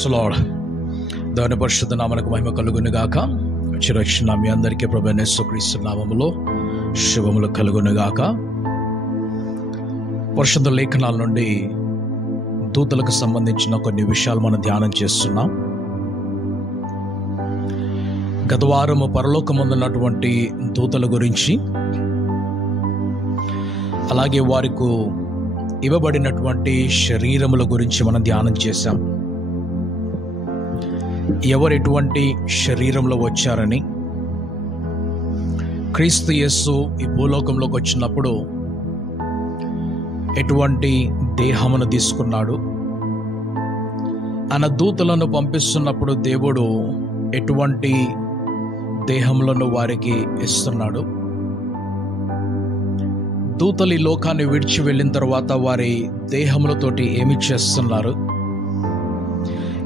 Lord, దేవుని పరిశుద్ధ నామమునకు మహిమ కలుగును గాక. చిరక్షణ మీ అందరికీ ప్రభువైన యేసుక్రీస్తు నామములో శుభములు కలుగును గాక. పరిశుద్ధ లేఖనాల నుండి దూతలకు సంబంధించిన కొన్ని విషయాలు మనం ధ్యానం చేస్తున్నాం. గత వారము పరలోకమందున్నటువంటి దూతల గురించి, అలాగే వారికి ఇవ్వబడినటువంటి శరీరముల గురించి మనం ధ్యానం చేశాం. ఎవరు ఎటువంటి శరీరంలో వచ్చారని, క్రీస్తు యేసు ఈ భూలోకంలోకి వచ్చినప్పుడు ఎటువంటి దేహమును తీసుకున్నాడు, ఆయన దూతలను పంపిస్తున్నప్పుడు దేవుడు ఎటువంటి దేహములను వారికి ఇస్తున్నాడు, దూతలు ఈ లోకాన్ని విడిచి వెళ్ళిన తర్వాత వారి దేహములతోటి ఏమి చేస్తున్నారు,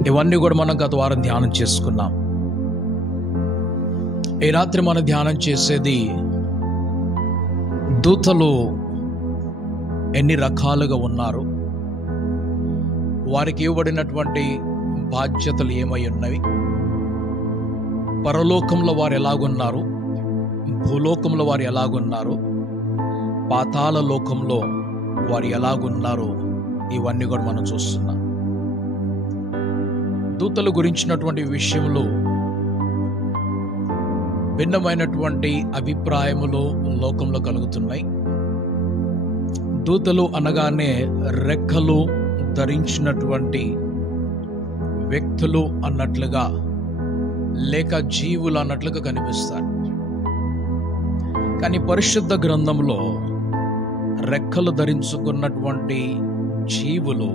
ఇవన్నీ కూడా మనం గత వారం ధ్యానం చేసుకున్నాం. ఈ రాత్రి మనం ధ్యానం చేసేది దూతలు ఎన్ని రకాలుగా ఉన్నారు, వారికి ఇవ్వబడినటువంటి బాధ్యతలు ఏమై ఉన్నవి, పరలోకంలో వారు ఎలాగున్నారు, భూలోకంలో వారు ఎలాగున్నారు, పాతాళ లోకంలో వారు ఎలాగున్నారు, ఇవన్నీ కూడా మనం చూస్తున్నాం. దూతల గురించినటువంటి విషయంలో భిన్నమైనటువంటి అభిప్రాయములు లోకంలో కలుగుతున్నాయి. దూతలు అనగానే రెక్కలు ధరించినటువంటి వ్యక్తులు అన్నట్లుగా, లేక జీవులు అన్నట్లుగా కనిపిస్తారు. కానీ పరిశుద్ధ గ్రంథంలో రెక్కలు ధరించుకున్నటువంటి జీవులు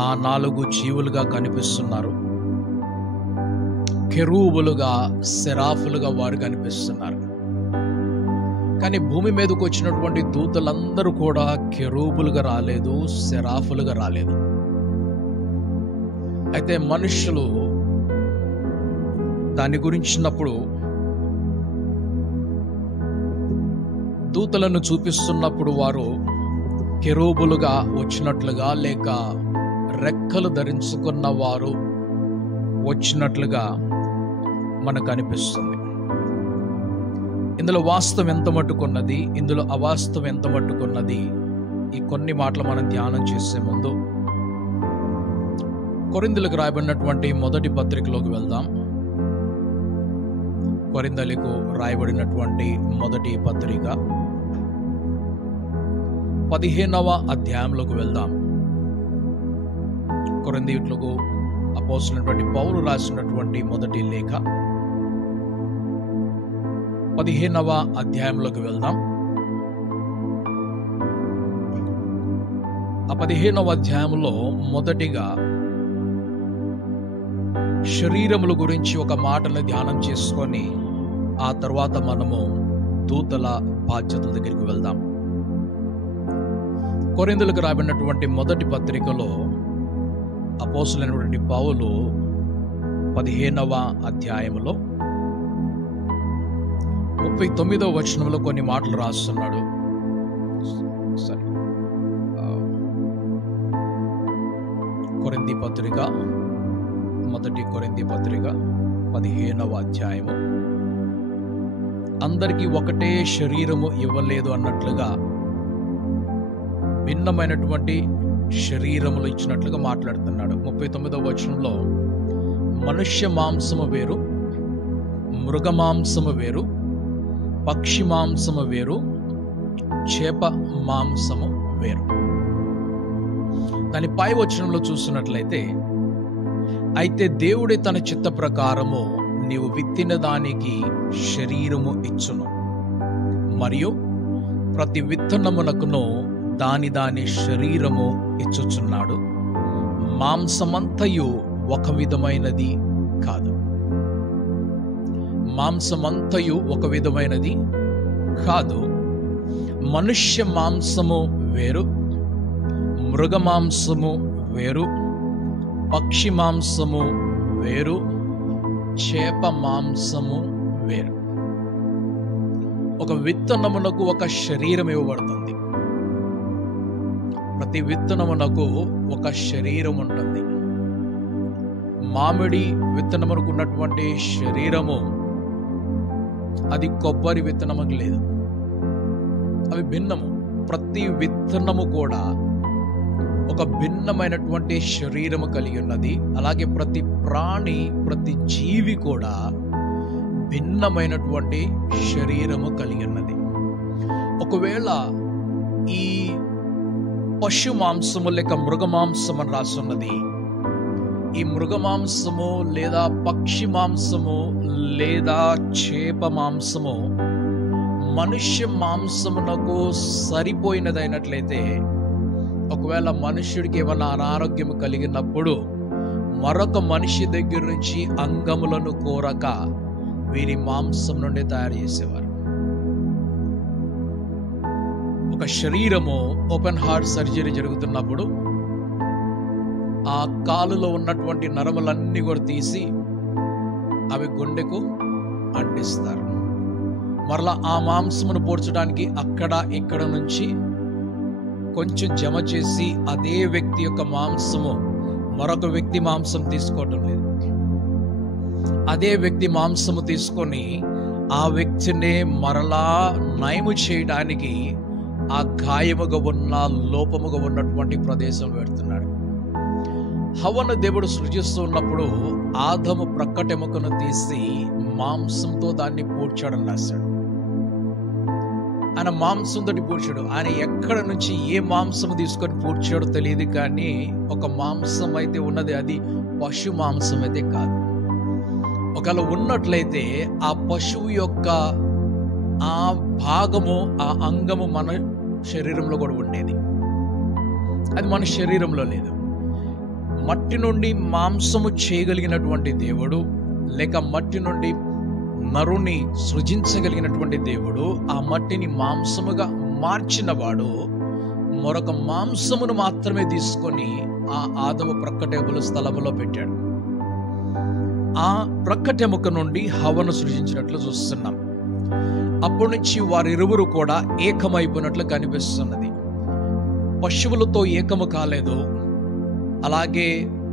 ఆ 4 జీవులుగా కనిపిస్తున్నారు. కెరూబులుగా, సెరాఫులుగా వారు కనిపిస్తున్నారు. కానీ భూమి మీదకు వచ్చినటువంటి దూతలందరూ కూడా కెరూబులుగా రాలేదు, సెరాఫులుగా రాలేదు. అయితే మనుషులు దాని గురించినప్పుడు దూతలను చూపిస్తున్నప్పుడు వారు కెరూబులుగా వచ్చినట్లుగా, లేక రెక్కలు ధరించుకున్న వారు వచ్చినట్లుగా మనకు అనిపిస్తుంది. ఇందులో వాస్తవం ఎంత మట్టుకున్నది, ఇందులో అవాస్తవం ఎంత మట్టుకున్నది, ఈ కొన్ని మాటలు మనం ధ్యానం చేసే ముందు కొరింథీయులకు రాయబడినటువంటి మొదటి పత్రికలోకి వెళ్దాం. కొరింథీయులకు రాయబడినటువంటి మొదటి పత్రిక 15వ అధ్యాయంలోకి వెళ్దాం. కొరింథీయులకు అపోస్తలుడైనటువంటి పౌలు రాసినటువంటి మొదటి లేఖ 15వ అధ్యాయంలోకి వెళ్దాం. ఆ 15వ అధ్యాయంలో మొదటిగా శరీరముల గురించి ఒక మాటను ధ్యానం చేసుకొని ఆ తర్వాత మనము దూతల బాధ్యతల దగ్గరికి వెళ్దాం. కొరింథీయులకు రాబడినటువంటి మొదటి పత్రికలో అపోస్తలుడైనటువంటి పౌలు 15వ అధ్యాయంలో 39వ వచనంలో కొన్ని మాటలు రాస్తున్నాడు. కొరింథీ పత్రిక, మొదటి కొరింథీ పత్రిక 15వ అధ్యాయము. అందరికీ ఒకటే శరీరము ఇవ్వలేదు అన్నట్లుగా భిన్నమైనటువంటి శరీరములు ఇచ్చినట్లుగా మాట్లాడుతున్నాడు. 39వ వచనంలో మనుష్య మాంసము వేరు, మృగ మాంసము వేరు, పక్షి మాంసము వేరు, చేప మాంసము వేరు. దాని పై వచనంలో చూస్తున్నట్లయితే, అయితే దేవుడే తన చిత్త ప్రకారము నీవు విత్తిన దానికి శరీరము ఇచ్చును, మరియు ప్రతి విత్తనమునకును దాని దాని శరీరము ఇచ్చుచున్నాడు. మాంసమంతయు ఒక విధమైనది కాదు. మాంసమంతయు ఒక విధమైనది కాదు. మనుష్య మాంసము వేరు, మృగ మాంసము వేరు, పక్షి మాంసము వేరు, చేప మాంసము వేరు. ఒక విత్తనమునకు ఒక శరీరం ఇవ్వబడుతుంది. ప్రతి విత్తనమునకు ఒక శరీరం ఉంటుంది. మామిడి విత్తనమునకు ఉన్నటువంటి శరీరము అది కొబ్బరి విత్తనముకు లేదు. అవి భిన్నము. ప్రతి విత్తనము కూడా ఒక భిన్నమైనటువంటి శరీరము కలిగి ఉన్నది. అలాగే ప్రతి ప్రాణి, ప్రతి జీవి కూడా భిన్నమైనటువంటి శరీరము కలిగి ఉన్నది. ఒకవేళ ఈ పశు మాంసము లేక మృగ మాంసము అని రాసున్నది, ఈ మృగ మాంసము లేదా పక్షి మాంసము లేదా చేప మాంసము మనుష్య మాంసమునకు సరిపోయినదైనట్లయితే, ఒకవేళ మనుష్యుడికి ఏమైనా అనారోగ్యం కలిగినప్పుడు మరొక మనిషి దగ్గర నుంచి అంగములను కోరక వీరి మాంసం నుండి తయారు చేసేవారు. ఒక శరీరము ఓపెన్ హార్ట్ సర్జరీ జరుగుతున్నప్పుడు ఆ కాలులో ఉన్నటువంటి నరములన్నీ కూడా తీసి అవి గుండెకు అంటిస్తారు. మరలా ఆ మాంసమును పోర్చడానికి అక్కడ ఇక్కడ నుంచి కొంచెం జమ చేసి అదే వ్యక్తి యొక్క మాంసము మరొక వ్యక్తి మాంసం తీసుకోవటం లేదు. అదే వ్యక్తి మాంసము తీసుకొని ఆ వ్యక్తిని మరలా నయము చేయడానికి ఆ గాయముగా ఉన్న, లోపముగా ఉన్నటువంటి ప్రదేశం పెడుతున్నాడు. హవ్వను దేవుడు సృజిస్తూ ఉన్నప్పుడు ఆదము ప్రక్కటెముకను తీసి మాంసంతో దాన్ని పూడ్చాడని రాశాడు. ఆయన మాంసంతో పూడ్చాడు. ఆయన ఎక్కడ నుంచి ఏ మాంసం తీసుకొని పూడ్చాడో తెలియదు, కానీ ఒక మాంసం అయితే ఉన్నది, అది పశు మాంసం అయితే కాదు. ఒకవేళ ఉన్నట్లయితే ఆ పశువు యొక్క ఆ భాగము, ఆ అంగము మన శరీరంలో కూడా ఉండేది. అది మన శరీరంలో లేదు. మట్టి నుండి మాంసము చేయగలిగినటువంటి దేవుడు, లేక మట్టి నుండి నరుని సృజించగలిగినటువంటి దేవుడు, ఆ మట్టిని మాంసముగా మార్చినవాడు మరొక మాంసమును మాత్రమే తీసుకొని ఆ ఆదము ప్రక్కటెముల స్థలములో పెట్టాడు. ఆ ప్రక్కటెముక నుండి హవ్వను సృజించినట్లు చూస్తున్నాం. అప్పటి నుంచి వారిరువురు కూడా ఏకమైపోయినట్లు కనిపిస్తున్నది. పశువులతో ఏకము కాలేదు, అలాగే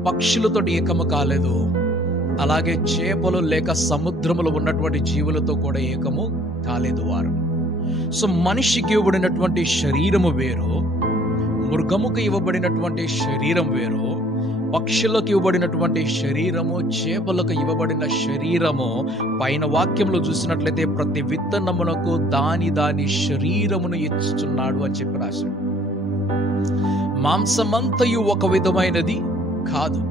పక్షులతో ఏకము కాలేదు, అలాగే చేపలు లేక సముద్రములో ఉన్నటువంటి జీవులతో కూడా ఏకము కాలేదు వారు. సో మనిషికి ఇవ్వబడినటువంటి శరీరము వేరు, మృగముకు ఇవ్వబడినటువంటి శరీరం వేరు, పక్షులకు ఇవ్వబడినటువంటి శరీరము, చేపలకు ఇవ్వబడిన శరీరము. పైన వాక్యంలో చూసినట్లయితే ప్రతి విత్తనమునకు దాని దాని శరీరమును ఇచ్చుచున్నాడు అని చెప్పి రాశాడు. మాంసమంతయు ఒక విధమైనది కాదు.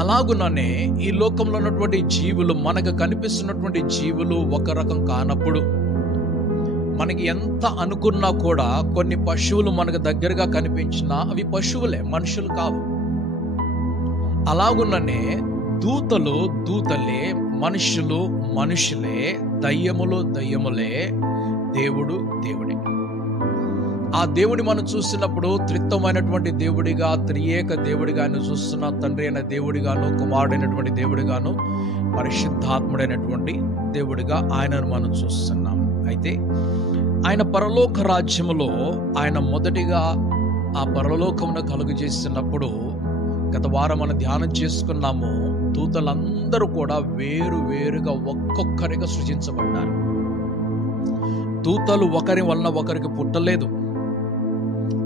అలాగుననే ఈ లోకంలో ఉన్నటువంటి జీవులు, మనకు కనిపిస్తున్నటువంటి జీవులు ఒక రకం కానప్పుడు, మనకి ఎంత అనుకున్నా కూడా కొన్ని పశువులు మనకు దగ్గరగా కనిపించినా అవి పశువులే, మనుషులు కావు. అలాగుననే దూతలు దూతలే, మనుషులు మనుషులే, దయ్యములు దయ్యములే, దేవుడు దేవుడే. ఆ దేవుని మనం చూస్తున్నప్పుడు త్రిత్వమైనటువంటి దేవుడిగా, త్రియేక దేవుడిగా ఆయన చూస్తున్న, తండ్రి అయిన దేవుడిగాను, కుమారుడైనటువంటి దేవుడిగాను, పరిశుద్ధాత్ముడైనటువంటి దేవుడిగా ఆయనను మనం చూస్తున్నాం. అయితే ఆయన పరలోక రాజ్యములో ఆయన మొదటిగా ఆ పరలోకమును కలుగు చేస్తున్నప్పుడు, గత వారం మనం ధ్యానం చేసుకున్నాము, దూతలందరూ కూడా వేరు వేరుగా ఒక్కొక్కరిగా సృజించబడ్డారు. దూతలు ఒకరి వలన ఒకరికి పుట్టలేదు.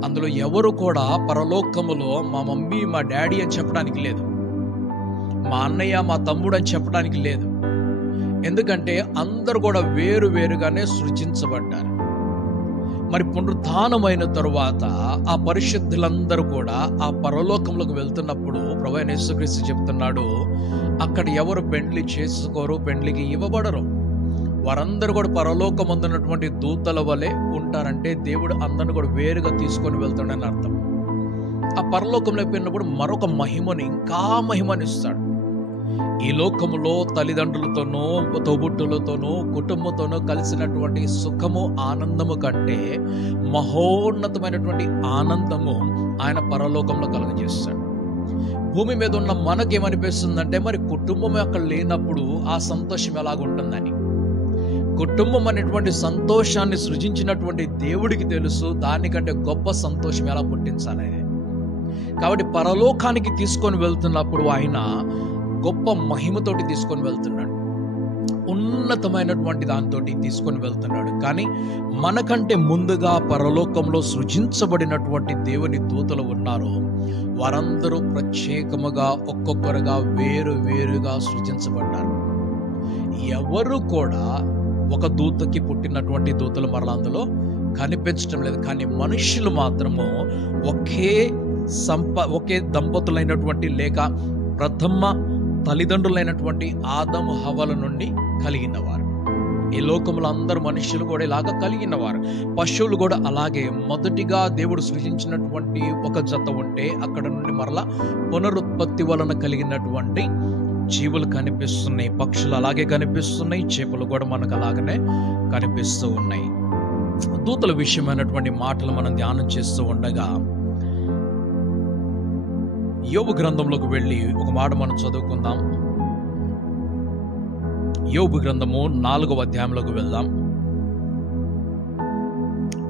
అందులో ఎవరు కూడా పరలోకములో మా మమ్మీ మా డాడీ అని చెప్పడానికి లేదు, మా అన్నయ్య మా తమ్ముడు అని చెప్పడానికి లేదు. ఎందుకంటే అందరూ కూడా వేరు వేరుగానే సృజించబడ్డారు. మరి పునరుత్థానమైన తరువాత ఆ పరిశుద్ధులందరూ కూడా ఆ పరలోకంలోకి వెళ్తున్నప్పుడు ప్రభువైన యేసుక్రీస్తు చెప్తున్నాడు, అక్కడ ఎవరు పెండ్లి చేసుకోరు, పెండ్లికి ఇవ్వబడరు. వారందరూ కూడా పరలోకమందున్నటువంటి దూతల వలె ఉంటారంటే దేవుడు అందరిని కూడా వేరుగా తీసుకొని వెళ్తాడని అర్థం. ఆ పరలోకంలో వెళ్ళినప్పుడు మరొక మహిమని, ఇంకా మహిమనిస్తాడు. ఈ లోకములో తల్లిదండ్రులతోనూ, తోబుట్టులతోనూ, కుటుంబంతోనూ కలిసినటువంటి సుఖము, ఆనందము కంటే మహోన్నతమైనటువంటి ఆనందము ఆయన పరలోకంలో కలుగజేస్తాడు. భూమి మీద ఉన్న మనకేమనిపిస్తుందంటే, మరి కుటుంబం అక్కడ లేనప్పుడు ఆ సంతోషం ఎలాగుంటుందని. కుటుంబం అనేటువంటి సంతోషాన్ని సృజించినటువంటి దేవుడికి తెలుసు దానికంటే గొప్ప సంతోషం ఎలా పుట్టించాలని. కాబట్టి పరలోకానికి తీసుకొని వెళ్తున్నప్పుడు ఆయన గొప్ప మహిమతోటి తీసుకొని వెళ్తున్నాడు, ఉన్నతమైనటువంటి దాంతో తీసుకొని వెళ్తున్నాడు. కానీ మనకంటే ముందుగా పరలోకంలో సృజించబడినటువంటి దేవుని దూతలు ఉన్నారు. వారందరూ ప్రత్యేకముగా ఒక్కొక్కరుగా వేరుగా సృజించబడ్డారు. ఎవరు కూడా ఒక దూతకి పుట్టినటువంటి దూతలు మరలా అందులో కనిపించడం లేదు. కానీ మనుషులు మాత్రము ఒకే దంపతులైనటువంటి లేక ప్రథమ తల్లిదండ్రులైనటువంటి ఆదము హవ్వల నుండి కలిగినవారు. ఈ లోకంలో అందరు మనుషులు కూడా ఇలాగా కలిగినవారు. పశువులు కూడా అలాగే. మొదటిగా దేవుడు సృజించినటువంటి ఒక జత ఉంటే అక్కడ నుండి మరలా పునరుత్పత్తి వలన కలిగినటువంటి జీవులు కనిపిస్తున్నాయి. పక్షులు అలాగే కనిపిస్తున్నాయి, చేపలు కూడా మనకు అలాగనే కనిపిస్తూ ఉన్నాయి. దూతల విషయమైనటువంటి మాటలు మనం ధ్యానం చేస్తూ ఉండగా యోబు గ్రంథంలోకి వెళ్ళి ఒక మాట మనం చదువుకుందాం. యోబు గ్రంథము 4వ అధ్యాయంలోకి వెళ్దాం.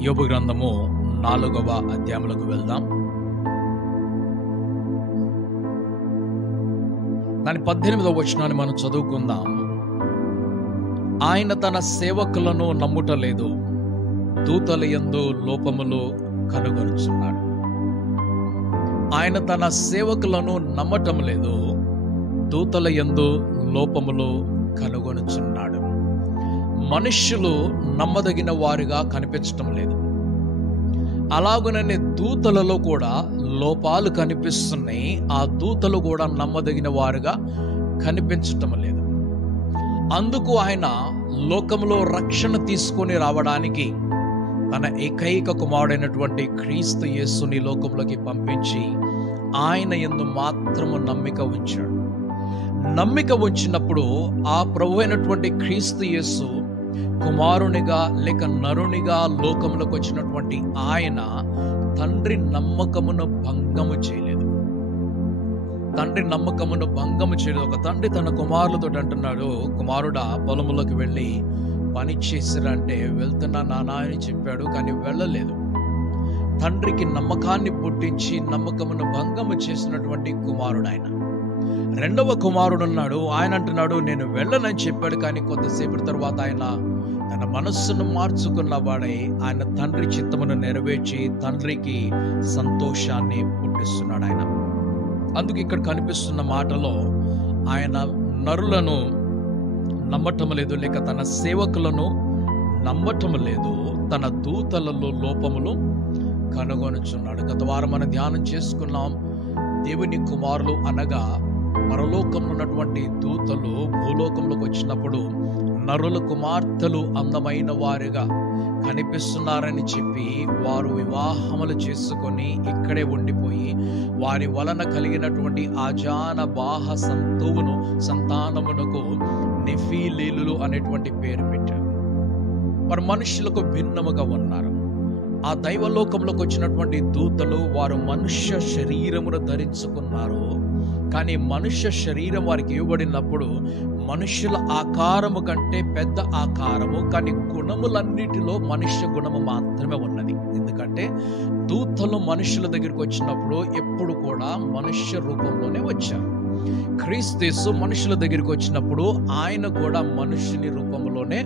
యోబు గ్రంథము 4వ అధ్యాయంలోకి వెళ్దాం. దాని 18వ వచనాన్ని మనం చదువుకుందాం. ఆయన తన సేవకులను నమ్ముటలేదు, దూతల యందు లోపములు కనుగొనుచున్నాడు. ఆయన తన సేవకులను నమ్మటం లేదు, దూతల యందు లోపములు కనుగొనుచున్నాడు. మనుష్యులు నమ్మదగిన వారుగా కనిపించటం లేదు. అలాగుననే దూతలలో కూడా లోపాలు కనిపిస్తున్నాయి. ఆ దూతలు కూడా నమ్మదగిన వారుగా కనిపించటం లేదు. అందుకు ఆయన లోకంలో రక్షణ తీసుకొని రావడానికి తన ఏకైక కుమారుడైనటువంటి క్రీస్తు యేసుని లోకంలోకి పంపించి ఆయన యందు మాత్రము నమ్మిక ఉంచాడు. నమ్మిక ఉంచినప్పుడు ఆ ప్రభు అయినటువంటి క్రీస్తు యేసు కుమారునిగా లేక నరునిగా లోకంలోకి వచ్చినటువంటి ఆయన తండ్రి నమ్మకమును భంగము చేయలేదు. ఒక తండ్రి తన కుమారులతో అంటున్నాడు, కుమారుడా పొలములోకి వెళ్ళి పని చేసిరంటే వెళ్తున్నా నానా అని చెప్పాడు, కానీ వెళ్ళలేదు. తండ్రికి నమ్మకాన్ని పుట్టించి నమ్మకమును భంగము చేసినటువంటి కుమారుడు ఆయన. రెండవ కుమారుడు ఉన్నాడు, ఆయన అంటున్నాడు నేను వెళ్ళనని చెప్పాడు, కానీ కొద్దిసేపటి తర్వాత ఆయన తన మనస్సును మార్చుకున్న వాడై ఆయన తండ్రి చిత్తమును నెరవేర్చి తండ్రికి సంతోషాన్ని పుట్టిస్తున్నాడు ఆయన. అందుకు ఇక్కడ కనిపిస్తున్న మాటలో ఆయన నరులను నమ్మటం లేదు, లేక తన సేవకులను నమ్మటం లేదు, తన దూతలలో లోపములు కనుగొనుచున్నాడు. గత వారం మనం ధ్యానం చేసుకున్నాం. దేవుని కుమారులు అనగా పరలోకంలో ఉన్నటువంటి దూతలు భూలోకంలోకి వచ్చినప్పుడు నరుల కుమార్తెలు అందమైన వారుగా కనిపిస్తున్నారని చెప్పి వారు వివాహములు చేసుకొని ఇక్కడే ఉండిపోయి వారి వలన కలిగినటువంటి ఆజాన బాహ సంతానమునకు నెఫీలీలు అనేటువంటి పేరు పెట్టారు. వారు మనుషులకు భిన్నముగా ఉన్నారు. ఆ దైవలోకంలోకి వచ్చినటువంటి దూతలు వారు మనుష్య శరీరమును ధరించుకున్నారు. కానీ మనుష్య శరీరం వారికి ఇవ్వబడినప్పుడు మనుష్యుల ఆకారము కంటే పెద్ద ఆకారము, కానీ గుణములన్నిటిలో మనుష్య గుణము మాత్రమే ఉన్నది. ఎందుకంటే దూతలు మనుషుల దగ్గరికి వచ్చినప్పుడు ఎప్పుడు కూడా మనుష్య రూపంలోనే వచ్చారు. క్రీస్తు మనుషుల దగ్గరికి వచ్చినప్పుడు ఆయన కూడా మనుషుని రూపంలోనే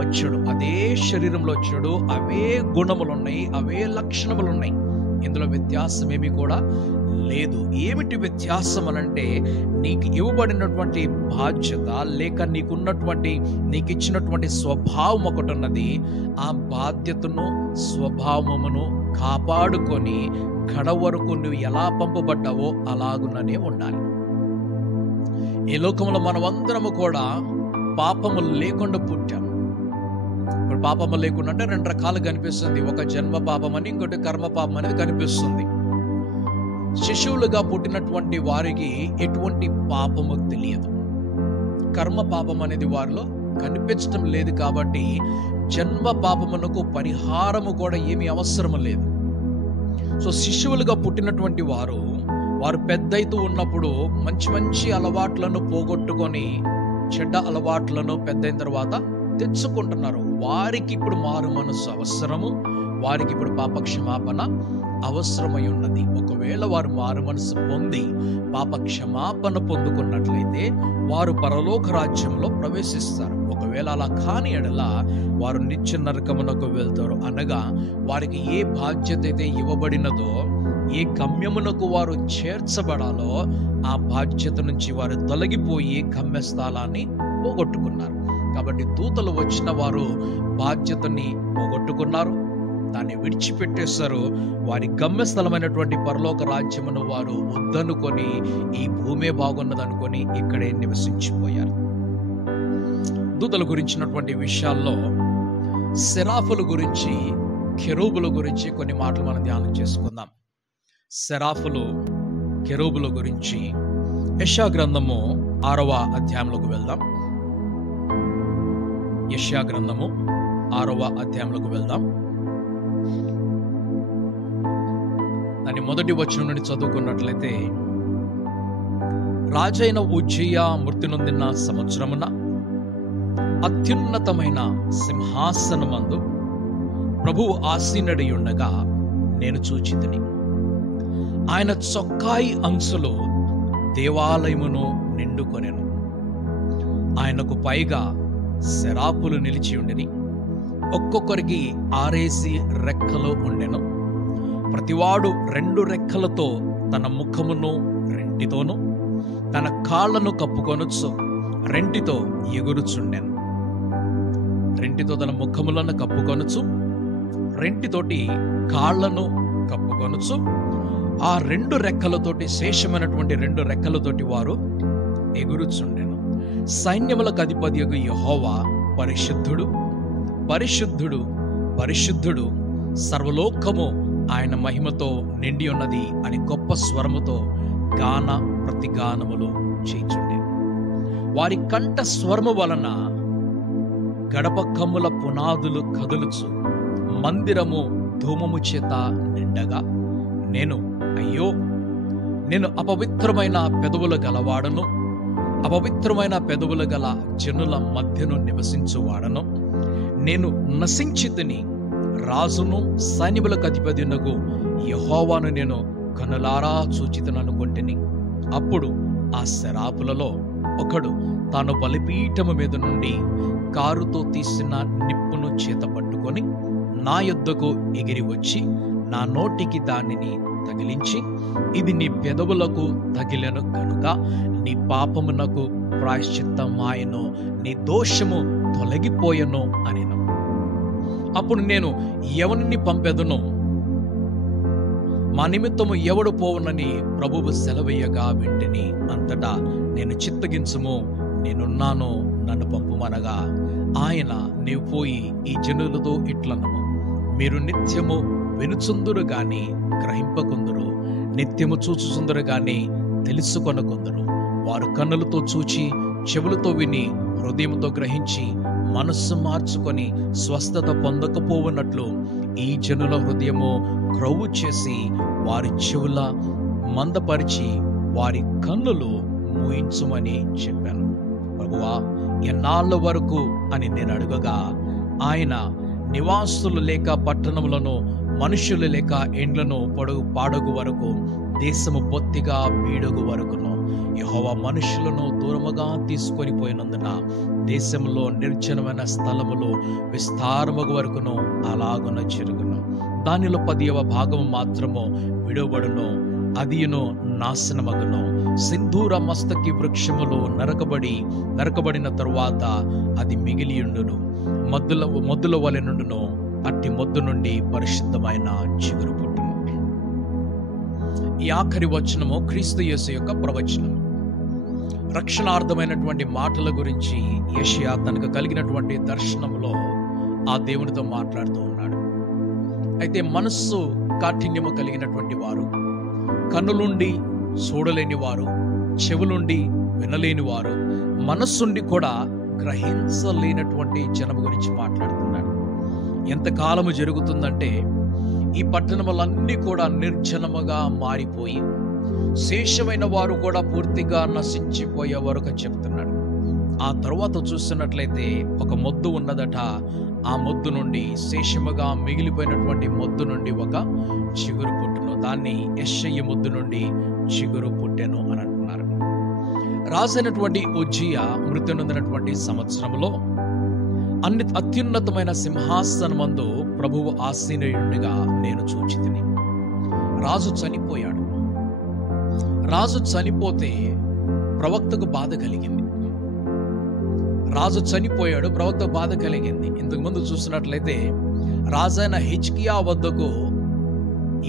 వచ్చాడు. అదే శరీరంలో వచ్చాడు. అవే గుణములు ఉన్నాయి, అవే లక్షణములు ఉన్నాయి. ఇందులో వ్యత్యాసం ఏమీ కూడా లేదు. ఏమిటి వ్యత్యాసం అనంటే నీకు ఇవ్వబడినటువంటి బాధ్యత లేక నీకు ఇచ్చినటువంటి స్వభావం ఒకటి ఉన్నది. ఆ బాధ్యతను స్వభావమును కాపాడుకొని కడ వరకు నువ్వు ఎలా పంపబడ్డావో అలాగుననే ఉండాలి. ఈ లోకంలో మనమందరము కూడా పాపము లేకుండా పుట్టాం. ఇప్పుడు పాపము లేకుండా అంటే 2 రకాలు కనిపిస్తుంది. ఒక జన్మ పాపం అని, ఇంకోటి కర్మ పాపం అనేది కనిపిస్తుంది. శిశువులుగా పుట్టినటువంటి వారికి ఎటువంటి పాపము తెలియదు. కర్మ పాపం అనేది వారిలో కనిపించడం లేదు. కాబట్టి జన్మ పాపమునకు పరిహారము కూడా ఏమీ అవసరం లేదు. సో శిశువులుగా పుట్టినటువంటి వారు పెద్దయితూ ఉన్నప్పుడు మంచి అలవాట్లను పోగొట్టుకొని చెడ్డ అలవాట్లను పెద్దయిన తర్వాత తెచ్చుకుంటున్నారు. వారికి ఇప్పుడు మారు మనసు అవసరము, వారికి ఇప్పుడు పాపక్షమాపణ అవసరమై ఉన్నది. ఒకవేళ వారు మారు మనసు పొంది పాపక్షమాపణ పొందుకున్నట్లయితే వారు పరలోక రాజ్యంలో ప్రవేశిస్తారు. ఒకవేళ అలా కాని ఎడల వారు నిత్య నరకమునకు వెళ్తారు. అనగా వారికి ఏ బాధ్యత అయితే ఇవ్వబడినదో, ఏ గమ్యమునకు వారు చేర్చబడాలో ఆ బాధ్యత నుంచి వారు తొలగిపోయి గమ్యస్థానాన్ని పోగొట్టుకున్నారు. కాబట్టి దూతలు వచ్చిన వారు బాధ్యతని పోగొట్టుకున్నారు, దాన్ని విడిచిపెట్టేశారు. వారి గమ్యస్థలమైనటువంటి పరలోక రాజ్యమును వారు వద్దనుకొని ఈ భూమే బాగున్నదనుకొని ఇక్కడే నివసించిపోయారు. దూతల గురించినటువంటి విషయాల్లో సెరాఫుల గురించి, కెరూబుల గురించి కొన్ని మాటలు మనం ధ్యానం చేసుకుందాం. సెరాఫులు, కెరూబుల గురించి యెషయా గ్రంథము 6వ అధ్యాయంలోకి వెళ్దాం. యెషయా గ్రంథము 6వ అధ్యాయంలోకి వెళ్దాం. దాని మొదటి వచనం నుండి చదువుకున్నట్లయితే, రాజైన ఉజ్జియా మృతి నొందిన సంవత్సరమున అత్యున్నతమైన సింహాసనమందు ప్రభువు ఆసీనుడై ఉండగా నేను చూచితిని. ఆయన చొక్కాయి అంచులు దేవాలయమును నిండుకొనెను. ఆయనకు పైగా సెరాపులు నిలిచి ఉండిని. ఒక్కొక్కరికి 6 రెక్కలు ఉండెను. ప్రతివాడు 2 రెక్కలతో తన ముఖమును రెంటితోనూ తన కాళ్లను కప్పుకొనొచ్చు రెంటితో ఎగురుచుండెను. రెంటితో తన ముఖములను కప్పుకొనొచ్చు, రెంటితోటి కాళ్లను కప్పుకొనొచ్చు. ఆ 2 రెక్కలతోటి, శేషమైనటువంటి 2 రెక్కలతోటి వారు ఎగురుచుండెను. సైన్యములకు అధిపతియగు యెహోవా పరిశుద్ధుడు, పరిశుద్ధుడు, పరిశుద్ధుడు, సర్వలోకము ఆయన మహిమతో నిండి ఉన్నది అని గొప్ప స్వరముతో గాన ప్రతిగానములు చేయుచుండె. వారి కంఠ స్వరము వలన గడప కమ్ముల పునాదులు కదులుచు మందిరము ధూమము చేత నిండగా నేను, అయ్యో, నేను అపవిత్రమైన పెదవులు గలవాడను, అపవిత్రమైన పెదవులు గల జనుల మధ్యను నివసించువాడను, నేను నశించితిని, రాజును సైన్యములకు అధిపతినగు యెహోవాను నేను కనులారా చూచితననుకొంటిని. అప్పుడు ఆ సెరాపులలో ఒకడు తాను బలిపీఠము మీద నుండి కారుతో తీసిన నిప్పును చేత పట్టుకొని నా యొద్దకు ఎగిరి వచ్చి నా నోటికి దానిని తగిలించి, ఇది నీ పెదవులకు తగిలెను కనుక నీ పాపమునకు ప్రాయశ్చిత్తమాయెను, నీ దోషము తొలగిపోయెను అనెను. అప్పుడు నేను, ఎవరిని పంపెదను, మా నిమిత్తము ఎవడు పోవునని ప్రభువు సెలవయ్యగా వింటిని. అంతటా నేను, చిత్తగించుము, నేనున్నాను, నన్ను పంపుమనగా ఆయన, నీవు పోయి ఈ జనులతో ఇట్లనము, మీరు నిత్యము వినుచుందురు గాని గ్రహింపకుందురు, నిత్యము చూచుచుందురు గాని తెలుసుకొనకుందురు. వారు కన్నులతో చూచి, చెవులతో విని, హృదయంతో గ్రహించి, మనస్సు మార్చుకొని స్వస్థత పొందకపోవునట్లు ఈ జనుల హృదయము క్రొవ్వు చేసి వారి చెవుల మందపరిచి వారి కన్నులు మూయించుమని చెప్పాను. ప్రభువా, ఎన్నాళ్ళ వరకు అని నేను అడగగా ఆయన, నివాసులు లేక పట్టణములను, మనుషులు లేక ఎండ్లను పాడగు వరకు, దేశము బొత్తిగా బీడగు వరకును యెహోవా మనుషులను దూరముగా తీసుకొని పోయినందున దేశంలో నిర్జనమైన స్థలములు విస్తారముగు వరకును అలాగున జరుగును. దానిలో 10వ భాగము మాత్రము విడువబడును, అదియును నాశనమగును. సింధూర మస్తకి వృక్షములు నరకబడిన తరువాత అది మిగిలియుండును, మొద్దుల వలె నుండును, అట్టి మొద్దు నుండి పరిశుద్ధమైన చిగురు పుట్టును. ఈ ఆఖరి వచనము క్రీస్తు యేసు యొక్క ప్రవచనం. రక్షణార్థమైనటువంటి మాటల గురించి యెషయా తనకు కలిగినటువంటి దర్శనములో ఆ దేవునితో మాట్లాడుతూ ఉన్నాడు. అయితే మనస్సు కాఠిన్యము కలిగినటువంటి వారు, కన్నులుండి చూడలేని వారు, చెవులుండి వినలేని వారు, మనస్సుండి కూడా గ్రహించలేనటువంటి జనము గురించి మాట్లాడుతున్నాడు. ఎంతకాలము జరుగుతుందంటే ఈ పట్టణములన్నీ కూడా నిర్జనముగా మారిపోయి శేషమైన వారు కూడా పూర్తిగా నశించిపోయే వరకు చెప్తున్నాడు. ఆ తరువాత చూస్తున్నట్లయితే ఒక మొద్దు ఉన్నదట. ఆ మొద్దు నుండి శేషముగా మిగిలిపోయినటువంటి మొద్దు నుండి ఒక చిగురు పుట్టును. దాన్ని యెషయి మొద్దు నుండి చిగురు పుట్టెను అని అంటున్నారు. రాజైనటువంటి ఉజ్జియా మృతి నొందినటువంటి సంవత్సరంలో అత్యున్నతమైన సింహాసనమందు ప్రభువు ఆసీనుడిగా నేను చూచితిని. రాజు చనిపోయాడు. రాజు చనిపోతే ప్రవక్తకు బాధ కలిగింది. రాజు చనిపోయాడు, ప్రవక్తకు బాధ కలిగింది. ఇంతకు ముందు చూసినట్లయితే రాజైన హిజ్కియా వద్దకు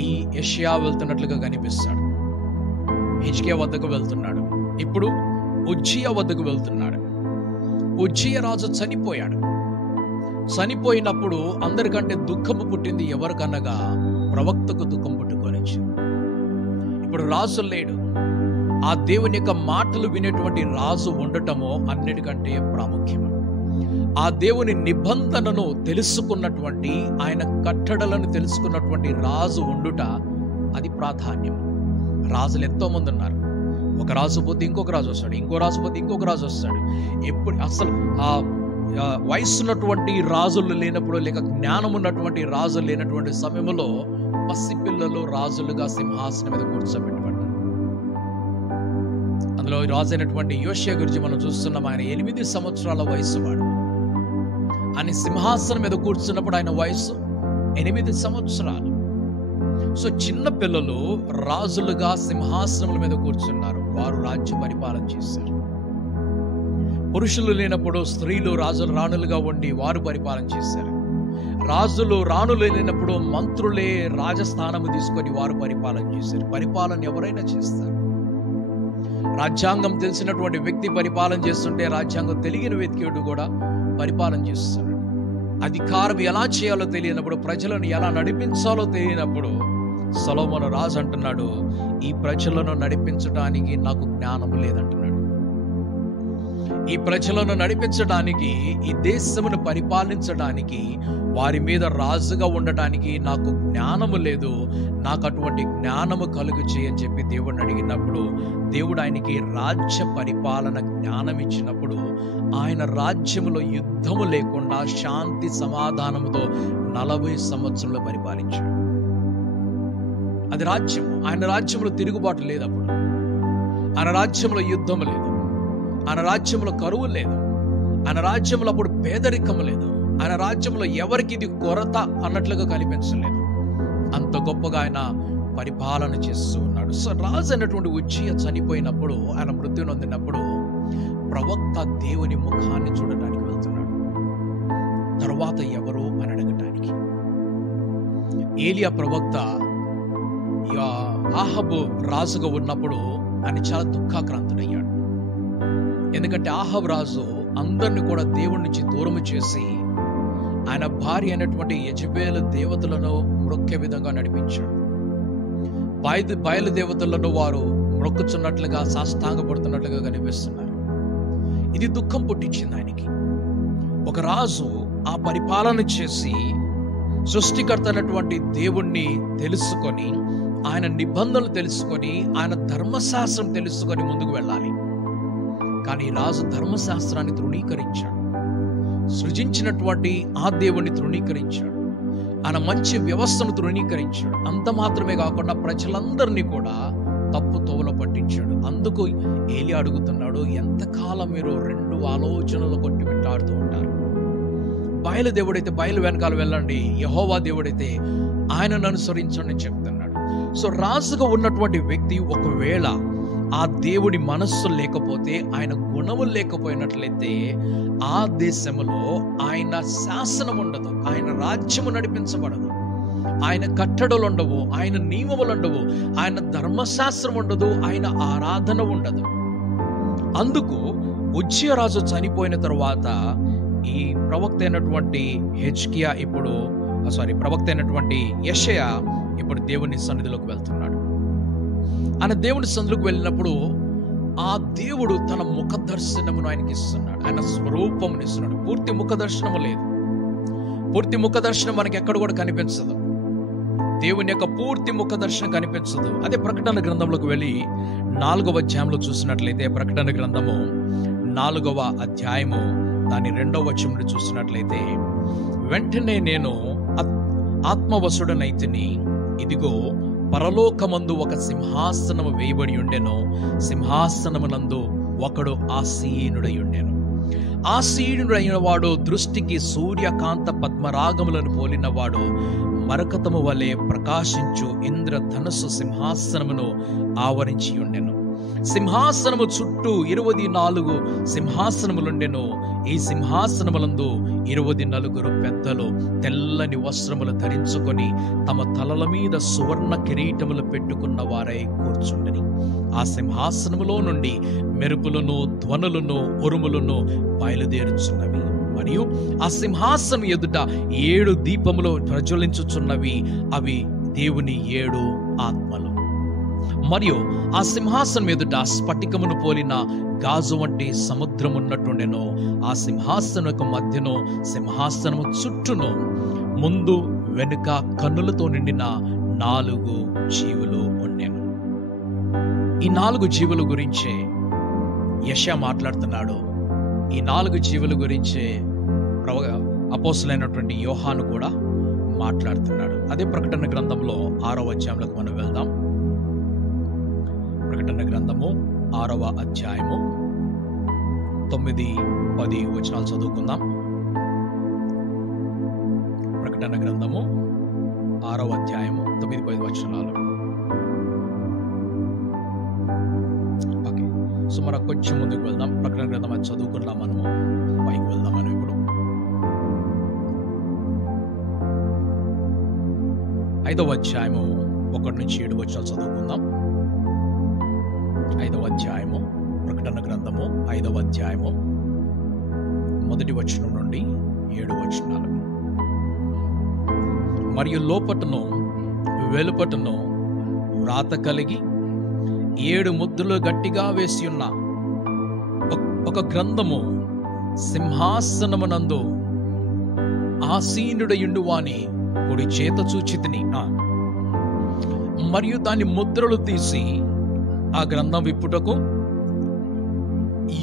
ఈ యెషయా వెళ్తున్నట్లుగా కనిపిస్తాడు. హిజ్కియా వద్దకు వెళ్తున్నాడు. ఇప్పుడు ఉజ్జియా వద్దకు వెళ్తున్నాడు. ఉజ్జియా రాజు చనిపోయాడు. చనిపోయినప్పుడు అందరికంటే దుఃఖము పుట్టింది ఎవరికనగా ప్రవక్తకు దుఃఖం పుట్టుకొనిచ్చింది. ఇప్పుడు రాజు లేడు. ఆ దేవుని యొక్క మాటలు వినేటువంటి రాజు ఉండటము అన్నిటికంటే ప్రాముఖ్యము. ఆ దేవుని నిబంధనను తెలుసుకున్నటువంటి, ఆయన కట్టడలను తెలుసుకున్నటువంటి రాజు ఉండుట అది ప్రాధాన్యం. రాజులు ఎంతో మంది ఉన్నారు. ఒక రాజు పోతే ఇంకొక రాజు వస్తాడు, ఇంకో రాజు పోతే ఇంకొక రాజు వస్తాడు. ఎప్పుడు అసలు ఆ వయస్సున్నటువంటి రాజులు లేనప్పుడు, లేక జ్ఞానం ఉన్నటువంటి రాజులు లేనటువంటి సమయంలో పసిపిల్లలు రాజులుగా సింహాసనం మీద కూర్చోబెట్టబడ్డారు. అందులో రాజు అయినటువంటి యోషియా గురించి మనం చూస్తున్నాం. ఆయన 8 సంవత్సరాల వయసు వాడు. ఆయన సింహాసనం మీద కూర్చున్నప్పుడు ఆయన వయసు 8 సంవత్సరాలు. సో చిన్న పిల్లలు రాజులుగా సింహాసనముల మీద కూర్చున్నారు. వారు రాజ్య పరిపాలన చేశారు. పురుషులు లేనప్పుడు స్త్రీలు రాజులు రాణులుగా ఉండి వారు పరిపాలన చేశారు. రాజులు రాణులు లేనప్పుడు మంత్రులే రాజస్థానము తీసుకొని వారు పరిపాలన చేశారు. పరిపాలన ఎవరైనా చేస్తారు. రాజ్యాంగం తెలిసినటువంటి వ్యక్తి పరిపాలన చేస్తుంటే రాజ్యాంగం తెలియని వ్యక్తి కూడా పరిపాలన చేస్తున్నాడు. అధికారం ఎలా చేయాలో తెలియనప్పుడు, ప్రజలను ఎలా నడిపించాలో తెలియనప్పుడు సొలొమోను రాజు అంటున్నాడు, ఈ ప్రజలను నడిపించడానికి నాకు జ్ఞానము లేదంటున్నాడు. ఈ ప్రజలను నడిపించడానికి, ఈ దేశమును పరిపాలించడానికి, వారి మీద రాజుగా ఉండటానికి నాకు జ్ఞానము లేదు. నాకు అటువంటి జ్ఞానము కలుగు చేయని చెప్పి దేవుడిని అడిగినప్పుడు, దేవుడు ఆయనకి రాజ్య పరిపాలన జ్ఞానం ఇచ్చినప్పుడు ఆయన రాజ్యములో యుద్ధము లేకుండా శాంతి సమాధానముతో 40 సంవత్సరాలు పరిపాలించాడు. అది రాజ్యము. ఆయన రాజ్యంలో తిరుగుబాటు లేదు. అప్పుడు ఆయన రాజ్యంలో యుద్ధం లేదు. ఆయన రాజ్యంలో కరువు లేదు. ఆయన రాజ్యంలో అప్పుడు పేదరికం లేదు. ఆయన రాజ్యంలో ఎవరికి ఇది కొరత అన్నట్లుగా కనిపించలేదు. అంత గొప్పగా ఆయన పరిపాలన చేస్తూ ఉన్నాడు. సో రాజు అయినటువంటి ఉజ్జియా చనిపోయినప్పుడు, ఆయన మృత్యు నొందినప్పుడు ప్రవక్త దేవుని ముఖాన్ని చూడటానికి వెళ్తున్నాడు. తర్వాత ఎవరు అని అడగటానికి ఏలియా ప్రవక్త ఆహాబు రాజుగా ఉన్నప్పుడు ఆయన చాలా దుఃఖాక్రాంతుడయ్యాడు. ఎందుకంటే ఆహాబు రాజు అందరిని కూడా దేవుడి నుంచి దూరం చేసి ఆయన భార్య అయినటువంటి యెజబెలు దేవతలను మ్రొక్కే విధంగా నడిపించాడు. బయలు దేవతలను వారు మ్రొక్కుచున్నట్లుగా, సాష్టాంగపడుతున్నట్లుగా కనిపిస్తున్నారు. ఇది దుఃఖం పుట్టించింది ఆయనకి. ఒక రాజు ఆ పరిపాలన చేసి సృష్టికర్త అయినటువంటి దేవుణ్ణి తెలుసుకొని, ఆయన నిబంధనలు తెలుసుకొని, ఆయన ధర్మశాస్త్రం తెలుసుకొని ముందుకు వెళ్ళాలి. కానీ రాజు ధర్మశాస్త్రాన్ని తృణీకరించాడు. సృజించినటువంటి ఆ దేవుణ్ణి తృణీకరించాడు. ఆయన మంచి వ్యవస్థను తృణీకరించాడు. అంత మాత్రమే కాకుండా ప్రజలందరినీ కూడా తప్పు తోవలో పట్టించాడు. అందుకు ఏలియా అడుగుతున్నాడు, ఎంతకాలం మీరు 2 ఆలోచనలు కొట్టి వెంటాడుతూ ఉంటారు? బయలు దేవుడైతే బయలు వెనకాల వెళ్ళండి, యెహోవా దేవుడైతే ఆయనను అనుసరించండి అని చెప్తున్నాడు. సో రాజుగా ఉన్నటువంటి వ్యక్తి ఒకవేళ ఆ దేవుడి మనస్సు లేకపోతే, ఆయన గుణములు లేకపోయినట్లయితే ఆ దేశంలో ఆయన శాసనం ఉండదు, ఆయన రాజ్యము నడిపించబడదు, ఆయన కట్టడలు ఉండవు, ఆయన నియమములు ఉండవు, ఆయన ధర్మశాస్త్రం ఉండదు, ఆయన ఆరాధన ఉండదు. అందుకు ఉజ్జియా రాజు చనిపోయిన తరువాత ఈ ప్రవక్త అయినటువంటి ప్రవక్త అయినటువంటి యెషయా ఇప్పుడు దేవుని సన్నిధిలోకి వెళ్తున్నాడు. ఆయన దేవుని సన్నిధిలోకి వెళ్ళినప్పుడు ఆ దేవుడు తన ముఖ దర్శనమును ఆయనకి ఇస్తున్నాడు. ఆయన స్వరూపమును ఇస్తున్నాడు. పూర్తి ముఖ దర్శనము లేదు. పూర్తి ముఖ దర్శనం మనకి ఎక్కడ కూడా కనిపించదు. దేవుని యొక్క పూర్తి ముఖ దర్శనం కనిపించదు. అదే ప్రకటన గ్రంథంలోకి వెళ్ళి 4వ అధ్యాయంలో చూసినట్లయితే, ప్రకటన గ్రంథము 4వ అధ్యాయము దాని 2వ వచనం చూసినట్లయితే, వెంటనే నేను ఆత్మవశుడనైతిని, ఇదిగో పరలోకమందు ఒక సింహాసనము వేయబడి ఉండెను, సింహాసనమునందు ఒకడు ఆసీనుడై ఉండెను. ఆసీనుడైన వాడు దృష్టికి సూర్యకాంత పద్మరాగములను పోలినవాడు, మరకతము వలె ప్రకాశించు ఇంద్రధనుస్సు సింహాసనమును ఆవరించి ఉండెను. సింహాసనము చుట్టూ 24 సింహాసనములుండెను. ఈ సింహాసనములందు 24 పెద్దలు తెల్లని వస్త్రములు ధరించుకొని తమ తలల మీద సువర్ణ కిరీటములు పెట్టుకున్న వారై కూర్చుండెని. ఆ సింహాసనములో నుండి మెరుపులను, ధ్వనులను, ఉరుములను బయలుదేరుచున్నవి. మరియు ఆ సింహాసనం ఎదుట 7 దీపములు ప్రజ్వలించుచున్నవి. అవి దేవుని 7 ఆత్మలు. మరియు ఆ సింహాసనం ఎదుట స్ఫటికమును పోలిన గాజు వంటి సముద్రం ఉన్నట్టుండెను. ఆ సింహాసనకు మధ్యను, సింహాసనము చుట్టూను, ముందు వెనుక కన్నులతో నిండిన 4 జీవులు ఉండెను. ఈ 4 జీవుల గురించే యెషయా మాట్లాడుతున్నాడు. ఈ 4 జీవుల గురించే అపోస్తలుడైనటువంటి యోహాను కూడా మాట్లాడుతున్నాడు. అదే ప్రకటన గ్రంథంలో 6వ అధ్యాయంలోకి మనం వెళ్దాం. ప్రకటన గ్రంథము 6వ అధ్యాయము 9-10 వచనాలు చదువుకుందాం. ప్రకటన గ్రంథము 6వ అధ్యాయము 9-10 వచనాలు. ఓకే, సో మనం కొంచెం ముందుకు వెళ్దాం. ప్రకటన గ్రంథం అది చదువుకున్నాం, మనము పైకి వెళ్దాం. మనం ఇప్పుడు 5వ అధ్యాయము 1-7 వచనాలు చదువుకుందాం. 5వ అధ్యాయము ప్రకటన గ్రంథము 5వ అధ్యాయము 1వ వచనం నుండి 7 వచనాలు. మరియు లోపటను వెలుపటను వ్రాత కలిగి 7 ముద్రలు గట్టిగా వేసి ఉన్న ఒక గ్రంథము సింహాసనమునందు ఆసీనుడయుండు వాని కుడి చేత చూచితిని. మరియు దాని ముద్రలు తీసి ఆ గ్రంథం విప్పుటకు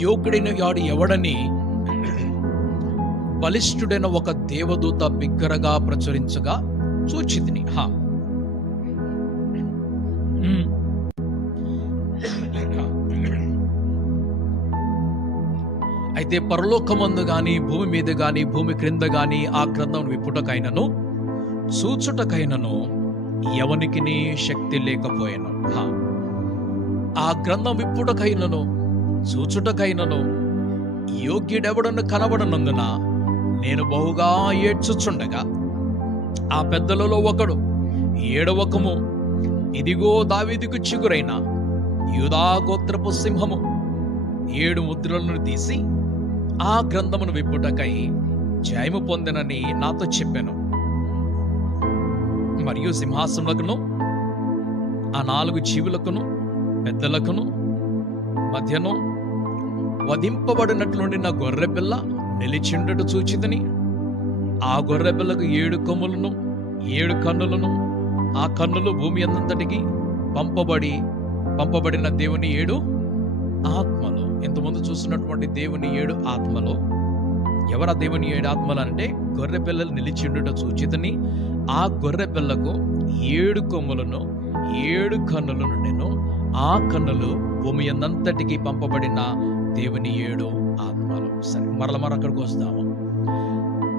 యోగ్యుడైన వాడు ఎవడని బలిష్ఠుడైన ఒక దేవదూత బిగ్గరగా ప్రచురించగా చూచితిని. అయితే పరలోకమందు గాని, భూమి మీద గాని, భూమి క్రింద గాని ఆ గ్రంథం విప్పుటకైనను చూచుటకైనను ఎవనికిని శక్తి లేకపోయాను. ఆ గ్రంథం విప్పుటకైనను చూచుటకైనను యోగ్యుడెవడను కనబడనందున నేను బహుగా ఏడ్చుచుండగా ఆ పెద్దలలో ఒకడు 7వకము, ఇదిగో దావీదుకు చిగురైన యూదా గోత్రపు సింహము 7 ముద్రలను తీసి ఆ గ్రంథమును విప్పుటకై జయము పొందెనని నాతో చెప్పాను. మరియు సింహాసనములకును, ఆ 4 జీవులకును, పెద్దలకును మధ్యను వధింపబడినట్లుండి నా గొర్రెపిల్ల నిలిచిండుట చూచితిని. ఆ గొర్రెపిల్లకు 7 కొమ్ములను, 7 కన్నులను. ఆ కన్నులు భూమి అంతటికి పంపబడిన దేవుని 7 ఆత్మలు. ఇంతకుముందు చూస్తున్నటువంటి దేవుని 7 ఆత్మలు ఎవరా? దేవుని 7 ఆత్మలు అంటే గొర్రె పిల్లలు నిలిచిండుట చూచితిని. ఆ గొర్రె పిల్లకు 7 కొమ్ములను, 7 కన్నులు నుండెను. ఆ కన్నులు భూమి అంతటికి పంపబడిన దేవుని 7 ఆత్మలు. సరే, మరల అక్కడికి వస్తాము.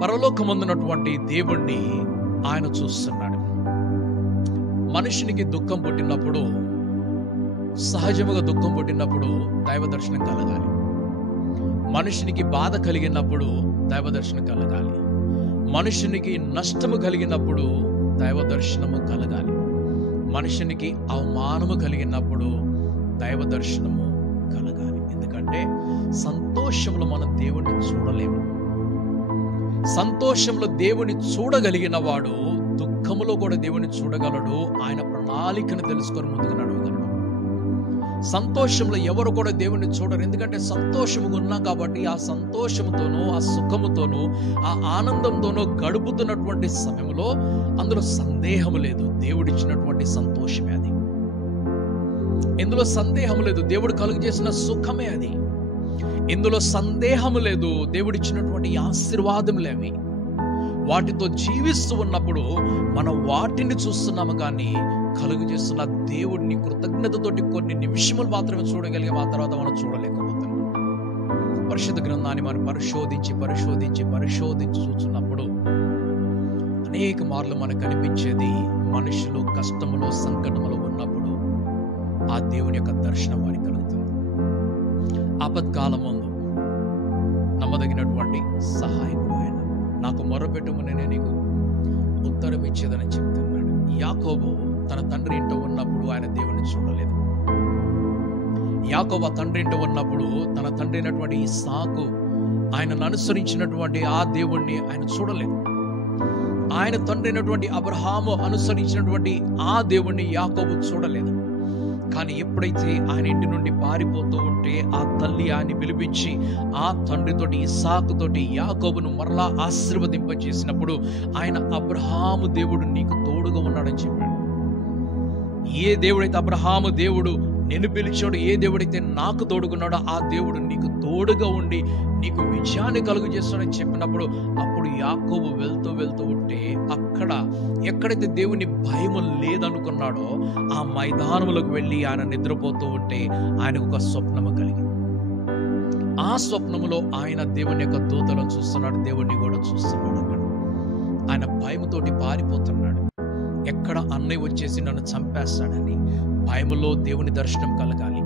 పరలోకమందున్నటువంటి దేవుణ్ణి ఆయన చూస్తున్నాడు. మనుషునికి దుఃఖం పుట్టినప్పుడు, సహజముగా దుఃఖం పుట్టినప్పుడు దైవ దర్శనం కలగాలి. మనుషునికి బాధ కలిగినప్పుడు దైవ దర్శనం కలగాలి. మనుషునికి నష్టము కలిగినప్పుడు దైవ దర్శనము కలగాలి. మనుషునికి అవమానము కలిగినప్పుడు దైవ దర్శనము కలగాలి. ఎందుకంటే సంతోషంలో మనం దేవుణ్ణి చూడలేము. సంతోషంలో దేవుని చూడగలిగిన వాడు దుఃఖములో కూడా దేవుని చూడగలడు. ఆయన ప్రణాళికను తెలుసుకొని ముందుకు నడవగలడు. సంతోషంలో ఎవరు కూడా దేవుణ్ణి చూడరు. ఎందుకంటే సంతోషముగా ఉన్నాం కాబట్టి ఆ సంతోషముతోనూ, ఆ సుఖముతోనూ, ఆ ఆనందంతోనూ గడుపుతున్నటువంటి సమయంలో అందులో సందేహం లేదు. దేవుడిచ్చినటువంటి సంతోషమే అది. ఇందులో సందేహం లేదు. దేవుడు కలుగజేసిన సుఖమే అది. ఇందులో సందేహము లేదు. దేవుడిచ్చినటువంటి ఆశీర్వాదములేవి వాటితో జీవిస్తూ ఉన్నప్పుడు మనం వాటిని చూస్తున్నాము, కానీ కలుగు చేస్తున్న దేవుడిని కృతజ్ఞతతోటి కొన్ని నిమిషములు మాత్రమే చూడగలిగాం. ఆ తర్వాత మనం చూడలేకపోతున్నాం. పరిశుద్ధ గ్రంథాన్ని మనం పరిశోధించి చూస్తున్నప్పుడు అనేక మార్లు మనకు కనిపించేది, మనుషులు కష్టములో సంకటములో ఉన్నప్పుడు ఆ దేవుని యొక్క దర్శనం వారికి కలుగుతుంది. ఆపత్కాలం ముందు నమ్మదగినటువంటి సహాయకుడు ఆయన. నాకు మొర్రపెట్టుము, నేనే నీకు ఉత్తరం ఇచ్చేదని చెప్తున్నాడు. యాకోబు తన తండ్రి ఇంట ఉన్నప్పుడు ఆయన దేవుని చూడలేదు. యాకోబు తండ్రి ఇంట ఉన్నప్పుడు తన తండ్రి అయినటువంటి ఇస్సాకు ఆయనను అనుసరించినటువంటి ఆ దేవుణ్ణి ఆయన చూడలేదు. ఆయన తండ్రి అయినటువంటి అబ్రహాము అనుసరించినటువంటి ఆ దేవుణ్ణి యాకోబు చూడలేదు. కానీ ఎప్పుడైతే ఆయన ఇంటి నుండి పారిపోతూ ఉంటే ఆ తల్లి ఆయన్ని పిలిపించి ఆ తండ్రితోటి ఇస్సాకుతోటి యాకోబును మరలా ఆశీర్వదింపజేసినప్పుడు ఆయన అబ్రహాము దేవుడు నీకు తోడుగా ఉన్నాడని చెప్పాడు. ఏ దేవుడైతే అబ్రహాము దేవుడు నేను పిలిచాడు, ఏ దేవుడైతే నాకు తోడుగున్నాడో ఆ దేవుడు నీకు తోడుగా ఉండి నీకు విజయాన్ని కలుగు చేస్తాడని చెప్పినప్పుడు అప్పుడు యాకోబు వెళ్తూ ఉంటే అక్కడ ఎక్కడైతే దేవుని భయము లేదనుకున్నాడో ఆ మైదానములకు వెళ్ళి ఆయన నిద్రపోతూ ఉంటే ఆయనకు ఒక స్వప్నము కలిగింది. ఆ స్వప్నములో ఆయన దేవుని యొక్క దూతలను చూస్తున్నాడు, దేవుణ్ణి కూడా చూస్తున్నాడు. అక్కడ ఆయన భయముతోటి పారిపోతున్నాడు. ఎక్కడ అన్నయ్య వచ్చేసి నన్ను చంపేస్తాడని భయములో దేవుని దర్శనం కలగాలి,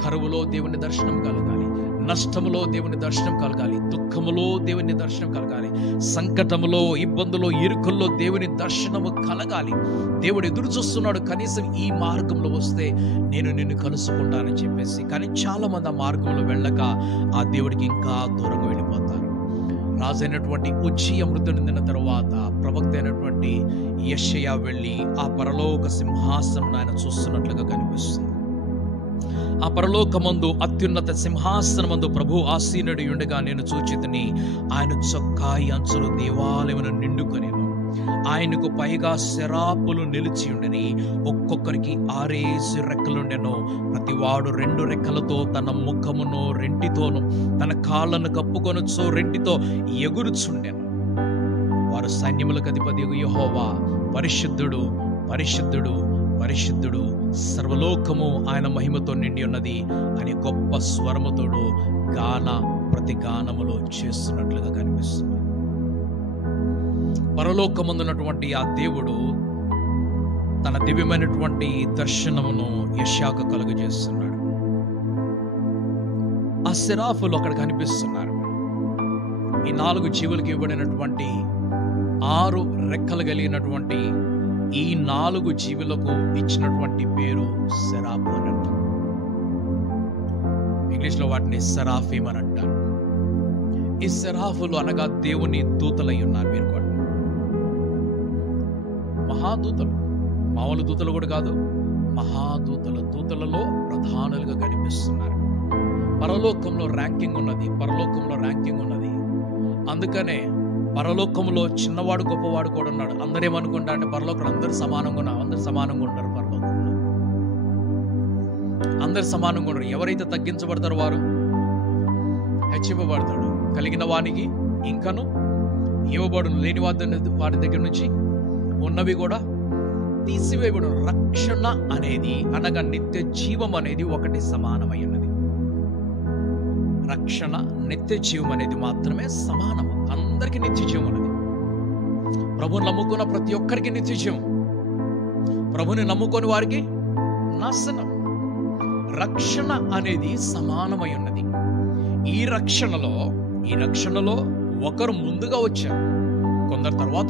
కరువులో దేవుని దర్శనం కలగాలి, నష్టములో దేవుని దర్శనం కలగాలి, దుఃఖములో దేవుని దర్శనం కలగాలి, సంకటములో ఇబ్బందులో ఇరుకుల్లో దేవుని దర్శనము కలగాలి. దేవుడు ఎదురు చూస్తున్నాడు, కనీసం ఈ మార్గంలో వస్తే నేను నిన్ను కలుసుకుంటానని చెప్పేసి. కానీ చాలా మంది ఆ మార్గంలో వెళ్ళక ఆ దేవుడికి ఇంకా దూరంగా వెళ్ళిపోతారు. రాజైనటువంటి ఉజ్జియా మృతి నిందిన తరువాత ప్రవక్త అయినటువంటి యెషయా వెళ్ళి ఆ పరలోక సింహాసనం ఆయన చూస్తున్నట్లుగా కనిపిస్తుంది. ఆ పరలోకమందు అత్యున్నత సింహాసనమందు ప్రభు ఆసీనుడి ఉండగా నేను చూచితిని. ఆయన చొక్కాయి అంచులు దేవాలయమును నిండుకొనెను. ఆయనకు పైగా శరాపులు నిలిచి ఉండని, ఒక్కొక్కరికి 6 రెక్కలుండెను. ప్రతివాడు 2 రెక్కలతో తన ముఖమును రెంటితోను తన కాళ్ళను కప్పుకొనొచ్చు రెంటితో ఎగురుచుండెను. వారు సైన్యములకు అధిపతియగు యెహోవా పరిశుద్ధుడు పరిశుద్ధుడు పరిశుద్ధుడు, సర్వలోకము ఆయన మహిమతో నిండి ఉన్నది అని గొప్ప స్వరముతోడు గాన ప్రతిగానములు చేస్తున్నట్లుగా కనిపిస్తుంది. పరలోకమందున్నటువంటి ఆ దేవుడు తన దివ్యమైనటువంటి దర్శనమును యెషయాకు కలుగజేస్తున్నాడు. ఆ సెరాఫులు అక్కడ కనిపిస్తున్నారు. ఈ 4 జీవులకు ఇవ్వబడినటువంటి 6 రెక్కలు కలిగినటువంటి ఈ 4 జీవులకు ఇచ్చినటువంటి పేరు సెరాఫు అని అంటారు. ఇంగ్లీష్లో వాటిని సెరాఫీమ్ అని అంటారు. ఈ సెరాఫులు అనగా దేవుని దూతలై ఉన్నారు. మీరు కూడా మహాదూతలు, మామూలు దూతలు కూడా కాదు, మహాదూతలు, దూతలలో ప్రధానులుగా కనిపిస్తున్నారు. పరలోకంలో ర్యాంకింగ్ ఉన్నది. అందుకనే పరలోకంలో చిన్నవాడు గొప్పవాడు కూడా ఉన్నాడు. అందరూ ఏమనుకుంటారు అంటే పరలోకంలో అందరు సమానంగా ఉంటారు. పరలోకంలో అందరు సమానంగా ఉండరు. ఎవరైతే తగ్గించబడతారో వారు హెచ్చింపబడతాడు. కలిగిన వానికి ఇంకను ఇవ్వబడును, లేని వారి దగ్గర నుంచి ఉన్నవి కూడా తీసివేయబడును. రక్షణ అనేది అనగా నిత్య జీవం అనేది ఒకటి సమానమై ఉన్నది. రక్షణ నిత్య జీవం అనేది మాత్రమే సమానము. అందరికీ నిత్య జీవం ఉన్నది. ప్రభుని నమ్ముకున్న ప్రతి ఒక్కరికి నిత్య జీవం, ప్రభుని నమ్ముకొని వారికి నాశనం. రక్షణ అనేది సమానమై ఉన్నది. ఈ రక్షణలో ఒకరు ముందుగా వచ్చారు, కొందరు తర్వాత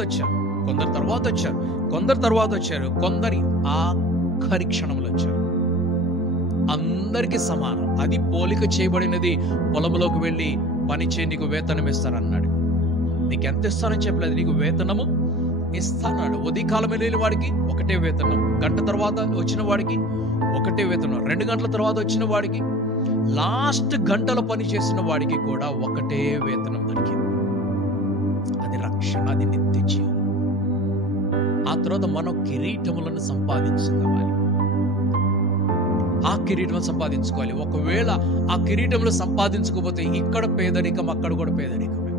వచ్చారు, కొందరి ఆఖరి క్షణంలో వచ్చారు. అందరికీ సమానం. అది పోలిక చేయబడినది. పొలంలోకి వెళ్ళి పని చేయి, నీకు వేతనం ఇస్తానన్నాడు. నీకు ఎంత ఇస్తానని చెప్పలేదు, నీకు వేతనము ఇస్తాన్నాడు. ఉదయకాలం వెళ్ళిన వాడికి ఒకటే వేతనం, గంట తర్వాత వచ్చిన వాడికి ఒకటే వేతనం, 2 గంటల తర్వాత వచ్చిన వాడికి, లాస్ట్ గంటల పని చేసిన వాడికి కూడా ఒకటే వేతనం దొరికింది. అది రక్షణ, అది నిత్య జీవం. ఆ తర్వాత మనం కిరీటములను సంపాదించుకోవాలి. ఆ కిరీటం సంపాదించుకోవాలి. ఒకవేళ ఆ కిరీటంలో సంపాదించకపోతే ఇక్కడ పేదరికం, అక్కడ కూడా పేదరికమే.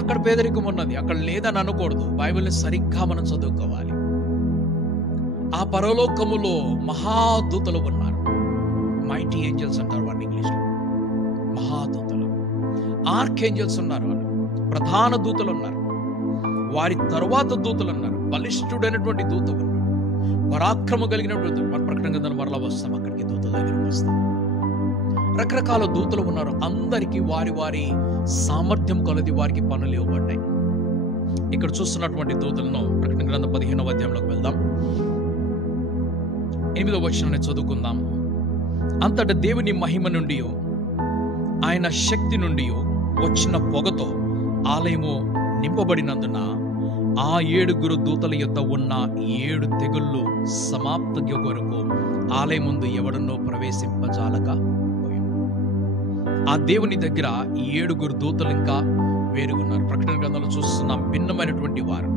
అక్కడ పేదరికం ఉన్నది, అక్కడ లేదని అనకూడదు. బైబిల్ని సరిగ్గా మనం చదువుకోవాలి. ఆ పరలోకములో మహాదూతలు ఉన్నారు. మైటీ ఏంజల్స్ అంటారు వారిని ఇంగ్లీష్లో. మహాదూతలు, ఆర్కేంజల్స్ ఉన్నారు, వాళ్ళు ప్రధాన దూతలు ఉన్నారు. వారి తరువాత దూతలు ఉన్నారు. బలిష్ఠుడైనటువంటి దూత ఉన్నాడు, పరాక్రమ కలిగినటువంటి. మన ప్రకటన గ్రంథం మరలా వస్తాం, అక్కడికి దూతల దగ్గరికి వస్తాం. రకరకాల దూతలు ఉన్నారు. అందరికీ వారి వారి సామర్థ్యం కొలది వారికి పనులు ఇవ్వబడ్డాయి. ఇక్కడ చూస్తున్నటువంటి దూతలను ప్రకటన గ్రంథం 15వ అధ్యాయంలోకి వెళ్దాం. 8వ వచనాన్ని చదువుకుందాం. అంతటా దేవుని మహిమ నుండి, ఆయన శక్తి నుండి వచ్చిన పొగతో ఆలయము నింపబడినందున ఆ 7 దూతల యొద్ద ఉన్న 7 తెగుళ్ళు సమాప్తి కొరకు ఆలయం ముందు ఎవడన్నో ప్రవేశింపజాలక పోయాను. ఆ దేవుని దగ్గర 7 దూతలు ఇంకా వేరుగున్నారు. ప్రకటన గ్రంథంలో చూస్తున్నాం. భిన్నమైనటువంటి వారు,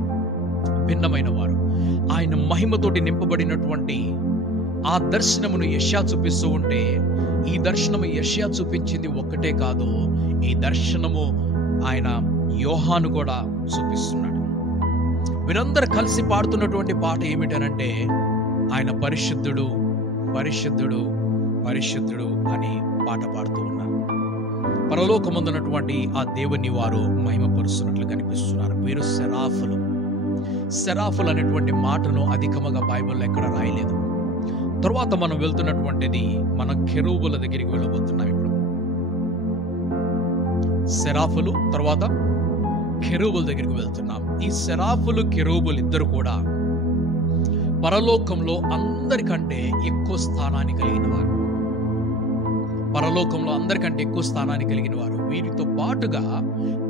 భిన్నమైన వారు, ఆయన మహిమతోటి నింపబడినటువంటి ఆ దర్శనమును యెషయా చూపిస్తూ ఉంటే, ఈ దర్శనము యెషయా చూపించింది ఒక్కటే కాదు, ఈ దర్శనము ఆయన యోహాను కూడా చూపిస్తున్నాడు. వీరందరూ కలిసి పాడుతున్నటువంటి పాట ఏమిటనంటే, ఆయన పరిశుద్ధుడు, పరిశుద్ధుడు, పరిశుద్ధుడు అని పాట పాడుతూ ఉన్నారు. పరలోకమందున్నటువంటి ఆ దేవుని వారు మహిమపరుస్తున్నట్లు కనిపిస్తున్నారు. వీరు సెరాఫులు. సెరాఫులు అనేటువంటి మాటను అధికముగా బైబిల్లో ఎక్కడ రాయలేదు. తరువాత మనం వెళ్తున్నటువంటిది, మనం కెరూబుల దగ్గరికి వెళ్ళబోతున్నాం. ఇప్పుడు సెరాఫులు, తర్వాత కెరూబుల దగ్గరికి వెళ్తున్నాం. ఈ సెరాఫులు, కెరూబులు ఇద్దరు కూడా పరలోకంలో అందరికంటే ఎక్కువ స్థానాన్ని కలిగిన వారు. పరలోకంలో అందరికంటే ఎక్కువ స్థానాన్ని కలిగిన వారు. వీరితో పాటుగా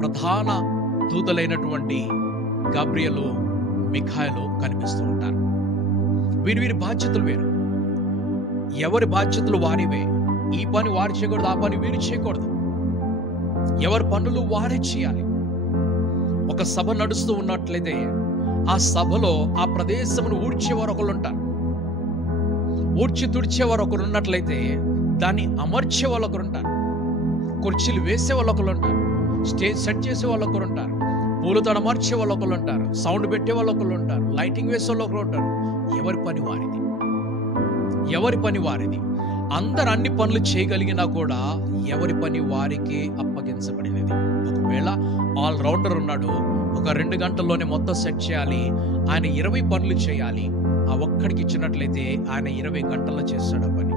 ప్రధాన దూతలైనటువంటి గాబ్రియలు, మిఖాయలు కనిపిస్తూ ఉంటారు. వీరి బాధ్యతలు వేరు. ఎవరి బాధ్యతలు వారివే. ఈ పని వారు చేయకూడదు, ఆ పని వీరు చేయకూడదు. ఎవరి పనులు వారే చేయాలి. ఒక సభ నడుస్తూ ఉన్నట్లయితే ఆ సభలో ఆ ప్రదేశమును ఊడ్చేవారు ఒకరు ఉంటారు. ఊడ్చి తుడిచేవారు ఒకరు ఉన్నట్లయితే దాన్ని అమర్చే వాళ్ళు ఒకరు ఉంటారు. కుర్చీలు వేసే వాళ్ళు ఒకరు ఉంటారు. స్టేజ్ సెట్ చేసే వాళ్ళు ఒకరు ఉంటారు. పూలతో అమర్చే వాళ్ళు ఒకరు ఉంటారు. సౌండ్ పెట్టే వాళ్ళు ఒకరు ఉంటారు. లైటింగ్ వేసే వాళ్ళు ఒకరు ఉంటారు. ఎవరి పని వారిది, ఎవరి పని వారిది. అందరు అన్ని పనులు చేయగలిగినా కూడా ఎవరి పని వారికి అప్పగించబడినది. ఒకవేళ ఆల్ రౌండర్ ఉన్నాడు, ఒక 2 గంటల్లోనే మొత్తం సెట్ చేయాలి, ఆయన 20 పనులు చేయాలి. ఆ ఒక్కడికి ఇచ్చినట్లయితే ఆయన 20 గంటల్లో చేస్తాడు ఆ పని.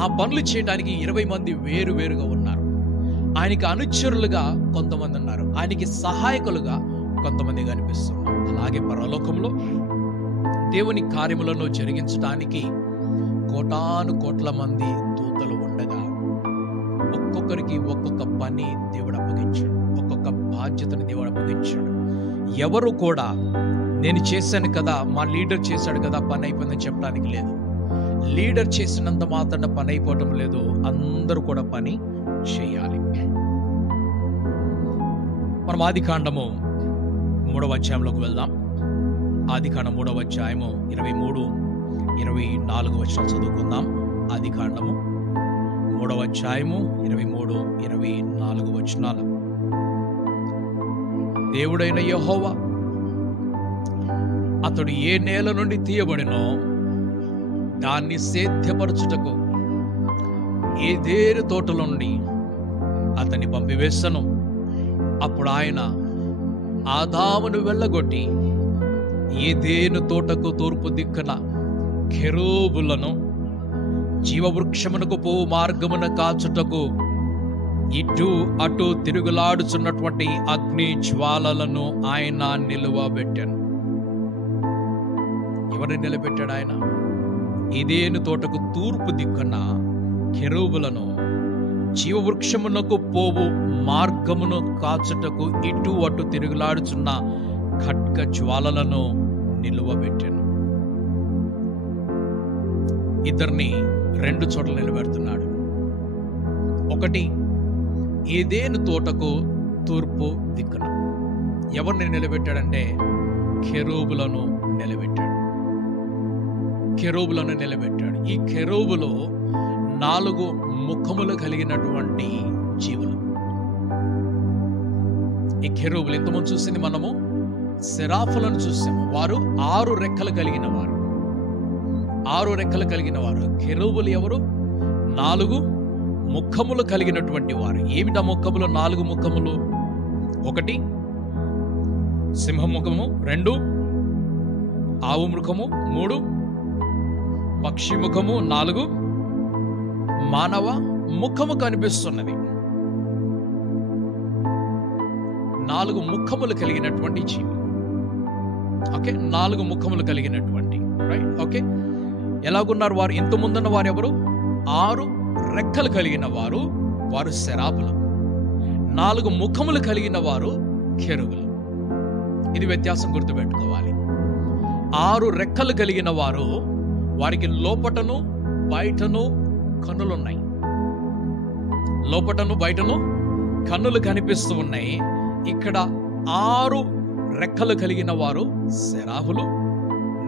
ఆ పనులు చేయడానికి 20 మంది వేరు వేరుగా ఉన్నారు. ఆయనకి అనుచరులుగా కొంతమంది ఉన్నారు, ఆయనకి సహాయకులుగా కొంతమంది కనిపిస్తున్నారు. అలాగే పరలోకంలో దేవుని కార్యములను జరిగించడానికి కోటాను కోట్ల మంది దూతలు ఉండగా ఒక్కొక్కరికి ఒక్కొక్క పని దేవుడు అప్పగించాడు, ఒక్కొక్క బాధ్యతను దేవుడు అప్పగించాడు. ఎవరు కూడా నేను చేశాను కదా, మా లీడర్ చేశాడు కదా, పని అయిపోయిందని చెప్పడానికి లేదు. లీడర్ చేసినంత మాత్రాన పని అయిపోవటం లేదు. అందరూ కూడా పని చేయాలి. మనం ఆదికాండము 3వ అధ్యాయంలోకి వెళ్దాం. ఆదికాండం 3వ అధ్యాయము 23, 24 వచనాలు చదువుకుందాం. ఆదికాండము 3వ అధ్యాయము 23, 24 వచనాలు. దేవుడైన యెహోవా అతడు ఏ నేల నుండి తీయబడినో దాన్ని సేద్యపరచుటకు ఏదేను తోటలో నుండి అతన్ని పంపివేసను. అప్పుడు ఆయన ఆదామును వెళ్ళగొట్టి ఏదేను తోటకు తూర్పు దిక్కున కెరూబులను జీవవృక్షమునకు పో మార్గమున కాచుటకు ఇటు అటు తిరుగులాడుచున్నటువంటి అగ్ని జ్వాలలను ఆయన నిలువబెట్టాను. ఎవరిని నిలబెట్టాడు ఆయన? ఏదేను తోటకు తూర్పు దిక్కున కెరూబులను జీవవృక్షమునకు పోవు మార్గమును కాచుటకు ఇటు అటు తిరుగులాడుచున్న ఖడ్గ జ్వాలలను నిలువబెట్టాను. ఇద్దరిని 2 చోట్ల నిలబెడుతున్నాడు. ఒకటి ఏదేను తోటకు తూర్పు దిక్కున ఎవరిని నిలబెట్టాడంటే కెరూబులను నిలబెట్టాడు. కెరూబులను నిలబెట్టాడు. ఈ కెరూబులు 4 ముఖములు కలిగినటువంటి జీవులు. ఈ కెరూబులు ఇంతకుముందు చూసింది మనము సెరాఫులను చూసాము. వారు 6 రెక్కలు కలిగిన వారు. 6 రెక్కలు కలిగిన వారు. కెరూబులు ఎవరు? 4 ముఖములు కలిగినటువంటి వారు. ఏమిటా ముఖములు? 4 ముఖములు. 1 సింహముఖము, 2 ఆవు ముఖము, 3 పక్షి ముఖము, 4 మానవ ముఖము కనిపిస్తున్నది. 4 ముఖములు కలిగినటువంటి జీవి. ఓకే, 4 ముఖములు కలిగినటువంటి, రైట్? ఓకే, ఎలాగున్నారు వారు? ఇంత ముందున్న వారు ఎవరు? 6 రెక్కలు కలిగిన వారు, వారు సెరాపులు. 4 ముఖములు కలిగిన వారు కెరూబులు. ఇది వ్యత్యాసం గుర్తుపెట్టుకోవాలి. 6 రెక్కలు కలిగిన వారు, వారికి లోపటను బయటను కన్నులున్నాయి. లోపటను బయటను కన్నులు కనిపిస్తూ ఉన్నాయి. ఇక్కడ 6 రెక్కలు కలిగిన వారు సెరాహులు,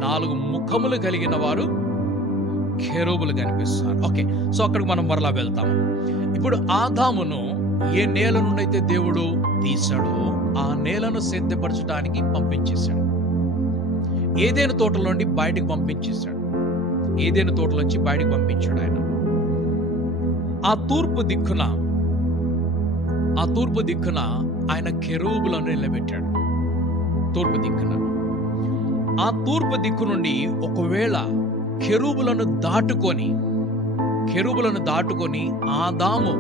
4 ముఖములు కలిగిన వారు కెరూబులు కనిపిస్తున్నారు. ఓకే, సో అక్కడికి మనం మరలా వెళ్తాము. ఇప్పుడు ఆదామును ఏ నేల నుండి అయితే దేవుడు తీశాడో ఆ నేలను సిద్ధపరచడానికి పంపించేశాడు. ఏదైనా తోటలో నుండి బయటకు పంపించేశాడు. ఏదైనా తోటలోంచి బయటకు పంపించాడు ఆయన. ఆ తూర్పు దిక్కున ఆయన కెరూబులను నిలబెట్టాడు. తూర్పు దిక్కున. ఆ తూర్పు దిక్కు నుండి ఒకవేళ కెరూబులను దాటుకొని ఆదాము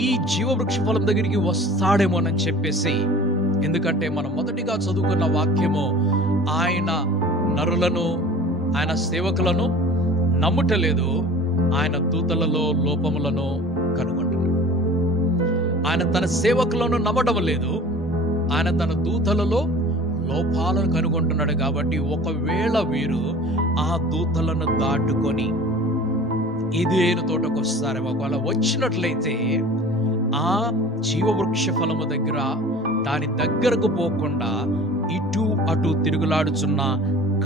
ఈ జీవవృక్ష ఫలం దగ్గరికి వస్తాడేమోనని చెప్పేసి, ఎందుకంటే మనం మొదటిగా చదువుకున్న వాక్యము, ఆయన నరులను, ఆయన సేవకులను నమ్ముటలేదు, ఆయన దూతలలో లోపములను కనుగొంటున్నాడు. ఆయన తన సేవకులను నమ్మడం లేదు, ఆయన తన దూతలలో లోపాలను కనుగొంటున్నాడు. కాబట్టి ఒకవేళ వీరు ఆ దూతలను దాటుకొని ఏదేను తోటకు వస్తారేమో, ఒకవేళ వచ్చినట్లయితే ఆ జీవవృక్ష ఫలము దగ్గర, దాని దగ్గరకు పోకుండా ఇటు అటు తిరుగులాడుచున్న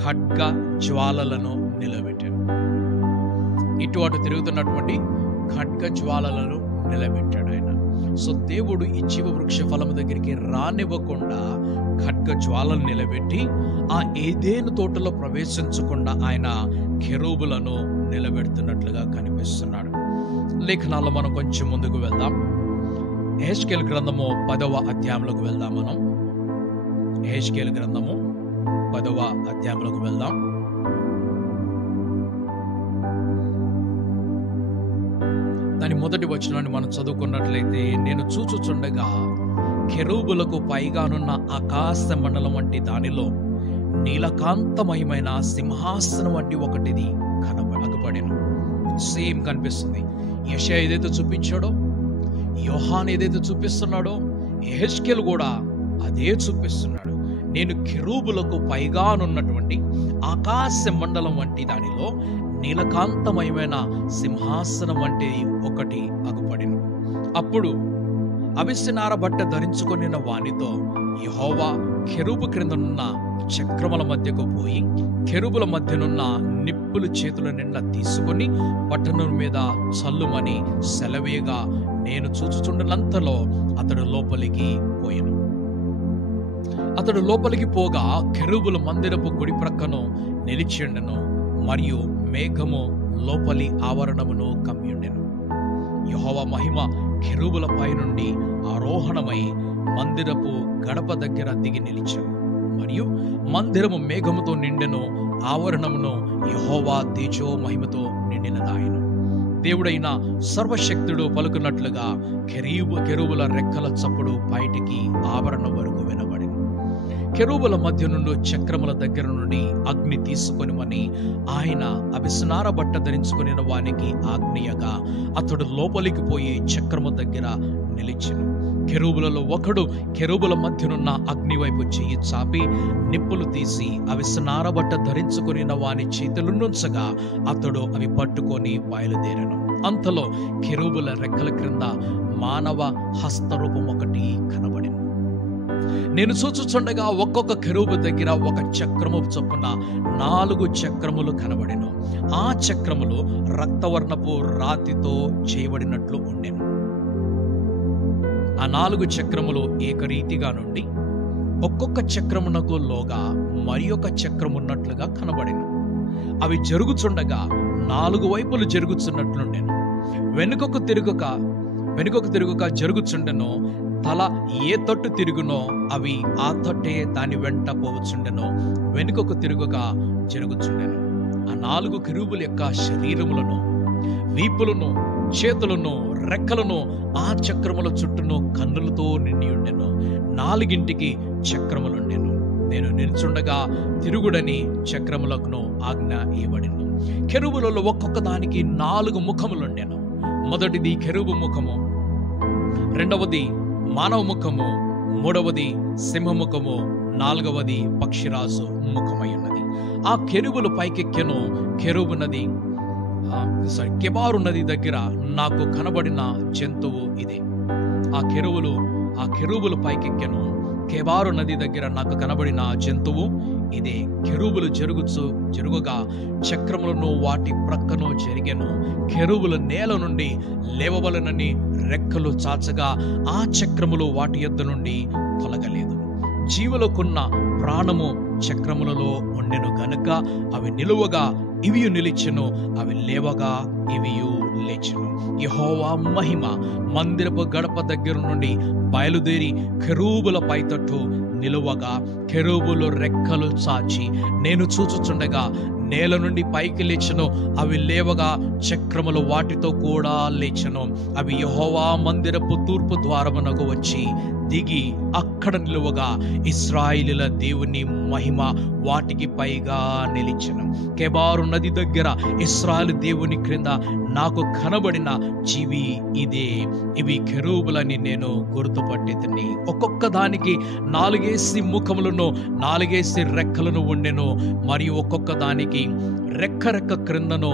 ఖడ్గ జ్వాలలను నిలబెట్టాడు. ఇటు అటు తిరుగుతున్నటువంటి ఖడ్గ జ్వాలలను నిలబెట్టాడు ఆయన. సో దేవుడు ఈ జీవవృక్ష ఫలము దగ్గరికి రానివ్వకుండా ఖడ్గ జ్వాలను నిలబెట్టి ఆ ఏదేను తోటలో ప్రవేశించకుండా ఆయన కెరూబులను నిలబెడుతున్నట్లుగా కనిపిస్తున్నాడు. లేఖనాల్లో మనం కొంచెం ముందుకు వెళ్దాం. యెహెజ్కేలు గ్రంథము 10వ అధ్యాయంలోకి వెళ్దాం. మనం యెహెజ్కేలు గ్రంథము 10వ అధ్యాయంలోకి వెళ్దాం. దాని మొదటి వచనాన్ని మనం చదువుకున్నట్లయితే, నేను చూచుచుండగా కెరూబులకు పైగానున్న ఆకాశ మండలం వంటి దానిలో నీలకాంతమయమైన సింహాసనం వంటి ఒకటిది అగుపడెను. సేమ్ కనిపిస్తుంది. యెషయా ఏదైతే చూపించాడో, యోహాను ఏదైతే చూపిస్తున్నాడో, యెహెజ్కేలు కూడా అదే చూపిస్తున్నాడు. నేను కెరూబులకు పైగానున్నటువంటి ఆకాశ మండలం వంటి దానిలో నీలకాంతమయమైన సింహాసనం వంటి ఒకటి అగుపడెను. అప్పుడు అవిసెనార బట్ట ధరించుకొనిన వానితో, యెహోవా కెరూబు క్రిందనున్న చక్రముల మధ్యకు పోయి కెరూబుల మధ్యనున్న నిప్పులు చేతుల నిండా తీసుకొని పట్టణం మీద చల్లుమని సెలవేగా, నేను చూచుచుండనంతలో అతడు లోపలికి పోయెను. అతడు లోపలికి పోగా కెరూబుల మందిరపు కుడి ప్రక్కను నిలిచిండెను, మరియు మేఘము లోపలి ఆవరణమును కమ్మియుండెను. యెహోవా మహిమ కెరూబుల పై నుండి ఆరోహణమై మందిరపు గడప దగ్గర దిగి నిలిచెను, మరియు మందిరము మేఘముతో నిండెను, ఆవరణమును యెహోవా తేజో మహిమతో నిండినదాయెను. దేవుడైన సర్వశక్తుడు పలుకున్నట్లుగా కెరూబుల రెక్కల చప్పుడు బయటికి ఆవరణం వరకు వినబడింది. కెరూబుల మధ్య నుండి చక్రముల దగ్గర నుండి అగ్ని తీసుకొనిమని ఆయన అవిసెనార బట్ట ధరించుకుని వానికి ఆజ్ఞయగా, అతడు లోపలికి పోయి చక్రము దగ్గర నిలిచెను. కెరూబులలో ఒకడు కెరూబుల మధ్యనున్న అగ్ని వైపు చెయ్యి చాపి నిప్పులు తీసి అవిసెనార బట్ట ధరించుకుని వాని చేతులుంచగా అతడు అవి పట్టుకొని బయలుదేరెను. అంతలో కెరూబుల రెక్కల క్రింద మానవ హస్తరూపం ఒకటి కనబడెను. నేను చూచుచుండగా ఒక్కొక్క కెరూబు దగ్గర ఒక చక్రము చొప్పున 4 చక్రములు కనబడెను. ఆ చక్రములు రక్తవర్ణపు రాతితో చేయబడినట్లు ఉండెను. ఆ 4 చక్రములు ఏకరీతిగా నుండి ఒక్కొక్క చక్రమునకు లోగా మరి ఒక చక్రమున్నట్లుగా కనబడెను. అవి జరుగుచుండగా 4 వైపులు జరుగుచున్నట్లుండెను. వెనుకకు తిరుగుక జరుగుచుండెను. తల ఏ తట్టు తిరుగునో అవి ఆ తట్టే దాని వెంట పోవచ్చుండెను. వెనుకకు తిరుగుగా జరుగుచుండెను. ఆ 4 కెరూబుల యొక్క శరీరములను, వీపులను, చేతులను, రెక్కలను ఆ చక్రముల చుట్టూను కన్నులతో నిండి ఉండెను. 4ంటికి చక్రములుండెను. నేను నిల్చుండగా తిరుగుడని చక్రములకు ఆజ్ఞ ఇవ్వబడెను. కెరూబులలో ఒక్కొక్క దానికి 4 ముఖములుండెను. మొదటిది కెరూబు ముఖము, రెండవది మానవ ముఖము, మూడవది సింహముఖము, 4వది పక్షిరాజు ముఖమై ఉన్నది. ఆ కెరూబులు పైకెక్కెను. కెబారు నది దగ్గర నాకు కనబడిన జంతువు ఇదే. ఆ కెరూబులు పైకెక్కెను. కెబారు నది దగ్గర నాకు కనబడిన జంతువు ఇదే. కెరూబులు జరుగుగా చక్రములను వాటి ప్రక్కను జరిగెను. కెరూబులు నేల నుండి లేవవలెనని రెక్కలు చాచగా ఆ చక్రములు వాటి యొద్ద నుండి తొలగలేదు. జీవులకున్న ప్రాణము చక్రములలో ఉండెను గనుక అవి నిలువగా ఇవియు నిలిచెను, అవి లేవగా ఇవియు లేచెను. యెహోవా మహిమ మందిరపు గడప దగ్గర నుండి బయలుదేరి కెరూబుల పైతట్టు నిలువగా కెరూబులు రెక్కలు చాచి నేను చూచుచుండగా నేల నుండి పైకి లేచెను. అవి లేవగా చక్రములు వాటితో కూడా లేచెను. అవి యెహోవా మందిరపు తూర్పు ద్వారమునకు వచ్చి దిగి అక్కడ నిలువగా ఇశ్రాయేలీయుల దేవుని మహిమ వాటికి పైగా నిలిచెను. కెబారు నది దగ్గర ఇశ్రాయేలు దేవుని క్రింద నాకు కనబడిన జీవి ఇదే. ఇవి కెరూబులని నేను గుర్తుపట్టితిని. ఒక్కొక్క దానికి 4 ముఖములను 4 రెక్కలను ఉండెను. మరియు ఒక్కొక్క దానికి రెక్క క్రిందను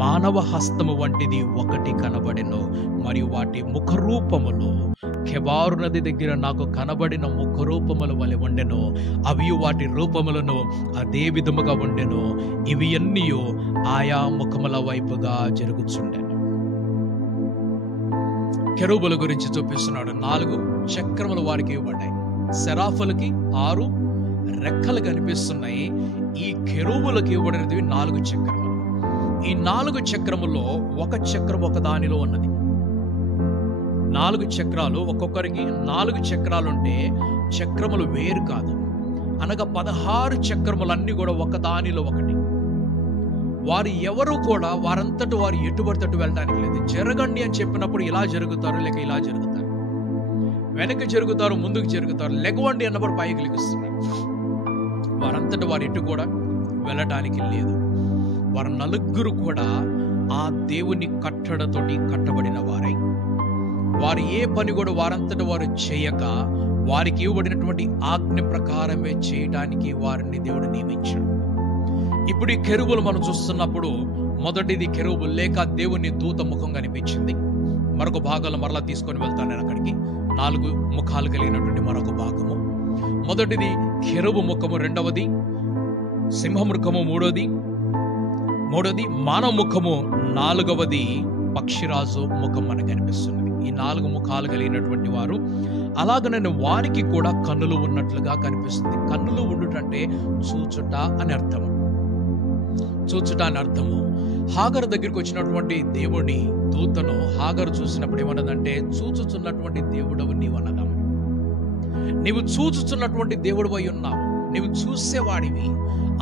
మానవ హస్తము వంటిది ఒకటి కనబడెను. మరియు వాటి ముఖరూపములు కెబారు నది దగ్గర నాకు కనబడిన ముఖరూపముల వలె ఉండెను. అవి వాటి రూపములను అదే విధముగా ఉండెను. ఇవి అన్నీయు ఆయా ముఖముల వైపుగా జరుగుచుండెను. కెరూబుల గురించి చూపిస్తున్నాడు. 4 చక్రములు వారికి ఇవ్వబడ్డాయి. సెరాఫులకి 6 రెక్కలు కనిపిస్తున్నాయి. ఈ కెరూబులకి ఇవ్వబడినవి 4 చక్రములు. ఈ 4 చక్రముల్లో ఒక చక్రం ఒక దానిలో ఉన్నది. 4 చక్రాలు, ఒక్కొక్కరికి 4 చక్రాలు ఉంటే చక్రములు వేరు కాదు. అనగా 16 చక్రములన్నీ కూడా ఒక దానిలో ఒకటి. వారు ఎవరు కూడా వారంతటి వారు ఎటుబడితట్టు వెళ్ళడానికి లేదు. జరగండి అని చెప్పినప్పుడు ఇలా జరుగుతారు, లేక ఇలా జరుగుతారు, వెనక జరుగుతారు, ముందుకు జరుగుతారు, లెగవండి అన్నప్పుడు పైకి లెగుస్తున్నారు. వారంతటి వారు ఎటు కూడా వెళ్ళటానికి లేదు. వారు 4 కూడా ఆ దేవుని కట్టడతోటి కట్టబడిన వారై, వారు ఏ పని కూడా వారంతటి వారు చేయక వారికి ఇవ్వబడినటువంటి ఆజ్ఞ ప్రకారమే చేయడానికి వారిని దేవుడు నియమించాడు. ఇప్పుడు ఈ కెరూబులు మనం చూస్తున్నప్పుడు మొదటిది కెరూబు లేక దేవుని దూత ముఖం కనిపించింది. మరొక భాగంలో మరలా తీసుకొని వెళ్తాను నేను అక్కడికి. 4 ముఖాలు కలిగినటువంటి మరొక భాగము. మొదటిది కెరూబు ముఖము, రెండవది సింహముఖము, మూడవది మానవ ముఖము, 4వది పక్షిరాజు ముఖం మనకు కనిపిస్తున్నది. ఈ 4 ముఖాలు కలిగినటువంటి వారు. అలాగనే వారికి కూడా కన్నులు ఉన్నట్లుగా కనిపిస్తుంది. కన్నులు ఉండుటంటే చూచుట అని అర్థము. హాగరు దగ్గరికి వచ్చినటువంటి దేవుని దూతను హాగరు చూసినప్పుడు ఏమన్నదంటే, చూచుచున్నటువంటి దేవుడవు నీవన్నదాము. నీవు చూచుచున్నటువంటి దేవుడు అయి ఉన్నావు, నీవు చూసేవాడివి.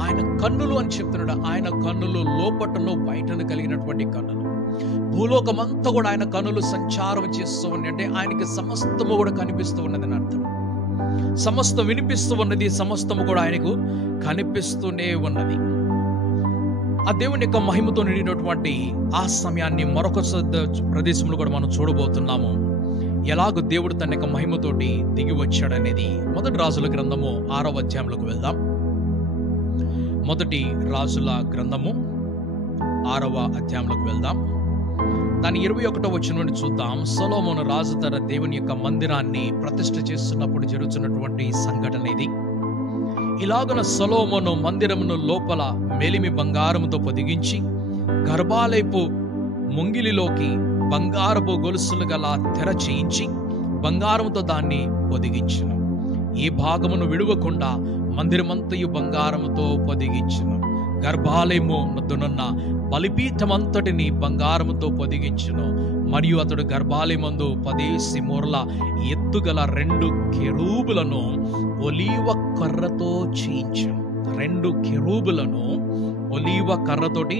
ఆయన కన్నులు అని చెప్తున్నాడు. ఆయన కన్నులు లోపటలో బయటను కలిగినటువంటి కన్నులు. భూలోకమంతా కూడా ఆయన కన్నులు సంచారం చేస్తూ ఉన్నాయి. అంటే ఆయనకి సమస్తము కూడా కనిపిస్తూ ఉన్నది అని అర్థం. సమస్తం వినిపిస్తూ ఉన్నది, సమస్తము కూడా ఆయనకు కనిపిస్తూనే ఉన్నది. ఆ దేవుని యొక్క మహిమతో నిండినటువంటి ఆ సమయాన్ని మరొక ప్రదేశంలో కూడా మనం చూడబోతున్నాము. ఎలాగో దేవుడు తన యొక్క మహిమతోటి దిగి వచ్చాడనేది. మొదటి రాజుల గ్రంథము 6వ అధ్యాయంలోకి వెళ్దాం. మొదటి రాజుల గ్రంథము 6వ అధ్యాయంలోకి వెళ్దాం. దాని 21వ వచనం నుండి చూద్దాం. సొలొమోను రాజు తన దేవుని యొక్క మందిరాన్ని ప్రతిష్ఠ చేస్తున్నప్పుడు జరుగుతున్నటువంటి సంఘటన ఇది. ఇలాగున సొలొమోను మందిరమును లోపల మేలిమి బంగారముతో పొదిగించి గర్భాలయపు ముంగిలిలోకి బంగారపు గొలుసులు గల తెర చేయించి బంగారముతో దాన్ని పొదిగించును. ఈ భాగమును విడువకుండా మందిరమంతయు బంగారముతో పొదిగించును. గర్భాలయము వద్దనున్న బలిపీఠమంతటిని బంగారముతో పొదిగించును. మరియు అతడు గర్భాలయమందు 10 మూరల ఎత్తుగల 2 కెరూబులను ఒలీవ కర్రతో చేయించును. 2 కెరూబులను ఒలీవ కర్రతోటి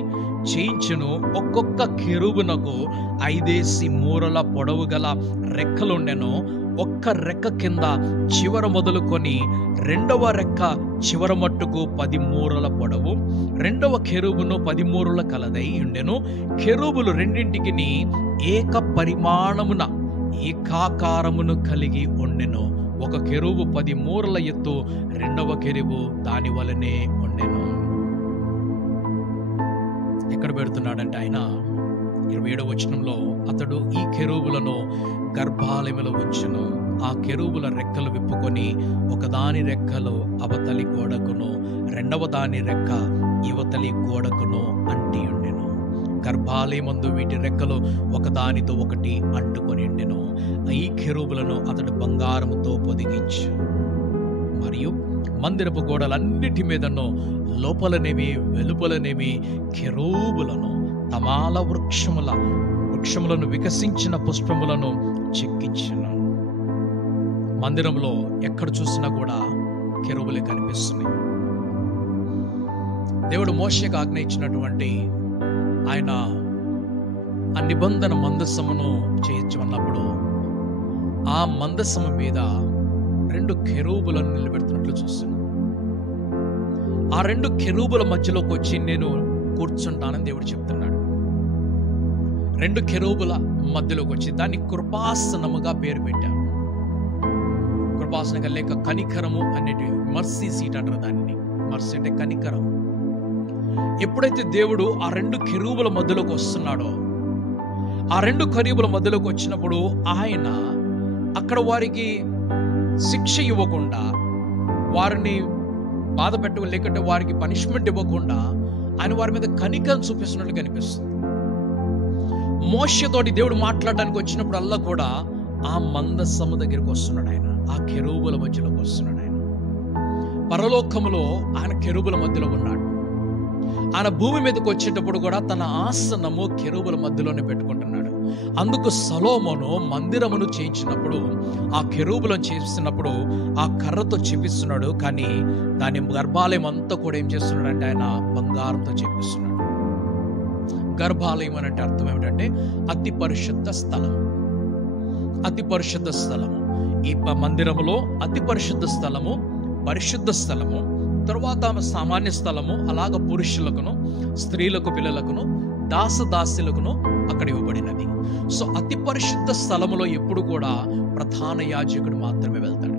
చేయించును. ఒక్కొక్క కెరూబునకు 5 మూరల పొడవు గల రెక్కలుండెను. ఒక్క రెక్క కింద చివర మొదలుకొని రెండవ రెక్క చివర మట్టుకు 10 మూరల పొడవు. రెండవ కెరూబును 10 మూరల కలదై ఉండెను. కెరూబులు రెండింటికి ఏక పరిమాణమున ఏకాకారమును కలిగి ఉండెను. ఒక కెరూబు 10 మూరల ఎత్తు, రెండవ కెరూబు దాని వలనే ఉండెను. ఎక్కడ పెడుతున్నాడంటే ఆయన 27వ వచనంలో అతడు ఈ కెరూబులను గర్భాలయములో ఉంచును. ఆ కెరూబుల రెక్కలు విప్పుకొని ఒకదాని రెక్కలు అవతలి గోడకును రెండవ దాని రెక్క యువతలి గోడకును అంటి ఉండెను. గర్భాలయమందు వీటి రెక్కలు ఒకదానితో ఒకటి అంటుకొని ఉండెను. ఈ కెరూబులను అతడు బంగారముతో పొదిగించు. మరియు మందిరపు గోడలన్నిటి మీదను లోపలనేమి వెలుపలనేమి కెరూబులను తమాల వృక్షములను వికసించిన పుష్పములను చెక్కించును. మందిరంలో ఎక్కడ చూసినా కూడా కెరూబులే కనిపిస్తున్నాయి. దేవుడు మోషేకు ఆజ్ఞ ఇచ్చినటువంటి ఆయన ఆ నిబంధన మందసమును చేయించమన్నప్పుడు ఆ మందసము మీద 2 కెరూబులను నిలబెడుతున్నట్లు చూస్తున్నాను. ఆ 2 కెరూబుల మధ్యలోకి వచ్చి నేను కూర్చుంటానని దేవుడు చెప్తున్నాడు. 2 కెరూబుల మధ్యలోకి వచ్చి దాన్ని కృపాసనముగా పేరు పెట్టాను. కృపాసనగా లేక కనికరము అనేటి మర్సీ సీట్ అంటారు దాన్ని. మర్సీ అంటే కనికరం. ఎప్పుడైతే దేవుడు ఆ 2 కెరూబుల మధ్యలోకి వస్తున్నాడో, ఆ 2 కెరూబుల మధ్యలోకి వచ్చినప్పుడు ఆయన అక్కడ వారికి శిక్ష ఇవ్వకుండా, వారిని బాధ పెట్ట లేకుంటే వారికి పనిష్మెంట్ ఇవ్వకుండా ఆయన వారి మీద కనికరం చూపిస్తున్నట్లు కనిపిస్తుంది. మోషేతోటి దేవుడు మాట్లాడడానికి వచ్చినప్పుడు అల్లా కూడా ఆ మందసము దగ్గరికి వస్తున్నాడు. ఆయన ఆ కెరూబుల మధ్యలోకి వస్తున్నాడు. ఆయన పరలోకములో ఆయన కెరూబుల మధ్యలో ఉన్నాడు. ఆయన భూమి మీదకి వచ్చేటప్పుడు కూడా తన ఆసనము కెరూబుల మధ్యలోనే పెట్టుకుంటున్నాడు. అందుకు సొలొమోను మందిరమును చేయించినప్పుడు ఆ కెరూబులను చేస్తున్నప్పుడు ఆ కర్రతో చేపిస్తున్నాడు. కానీ దాని గర్భాలయం అంతా కూడా ఏం చేస్తున్నాడు అంటే ఆయన బంగారంతో చేపిస్తున్నాడు. గర్భాలయం అంటే అర్థం ఏమిటంటే అతి పరిశుద్ధ స్థలం. అతి పరిశుద్ధ స్థలము. ఈ మందిరములో అతి పరిశుద్ధ స్థలము, పరిశుద్ధ స్థలము, తరువాత సామాన్య స్థలము, అలాగ పురుషులకును స్త్రీలకు పిల్లలకును దాసదాసులకును అక్కడ ఇవ్వబడినది. సో అతి పరిశుద్ధ స్థలములో ఎప్పుడు కూడా ప్రధాన యాజకుడు మాత్రమే వెళ్తాడు.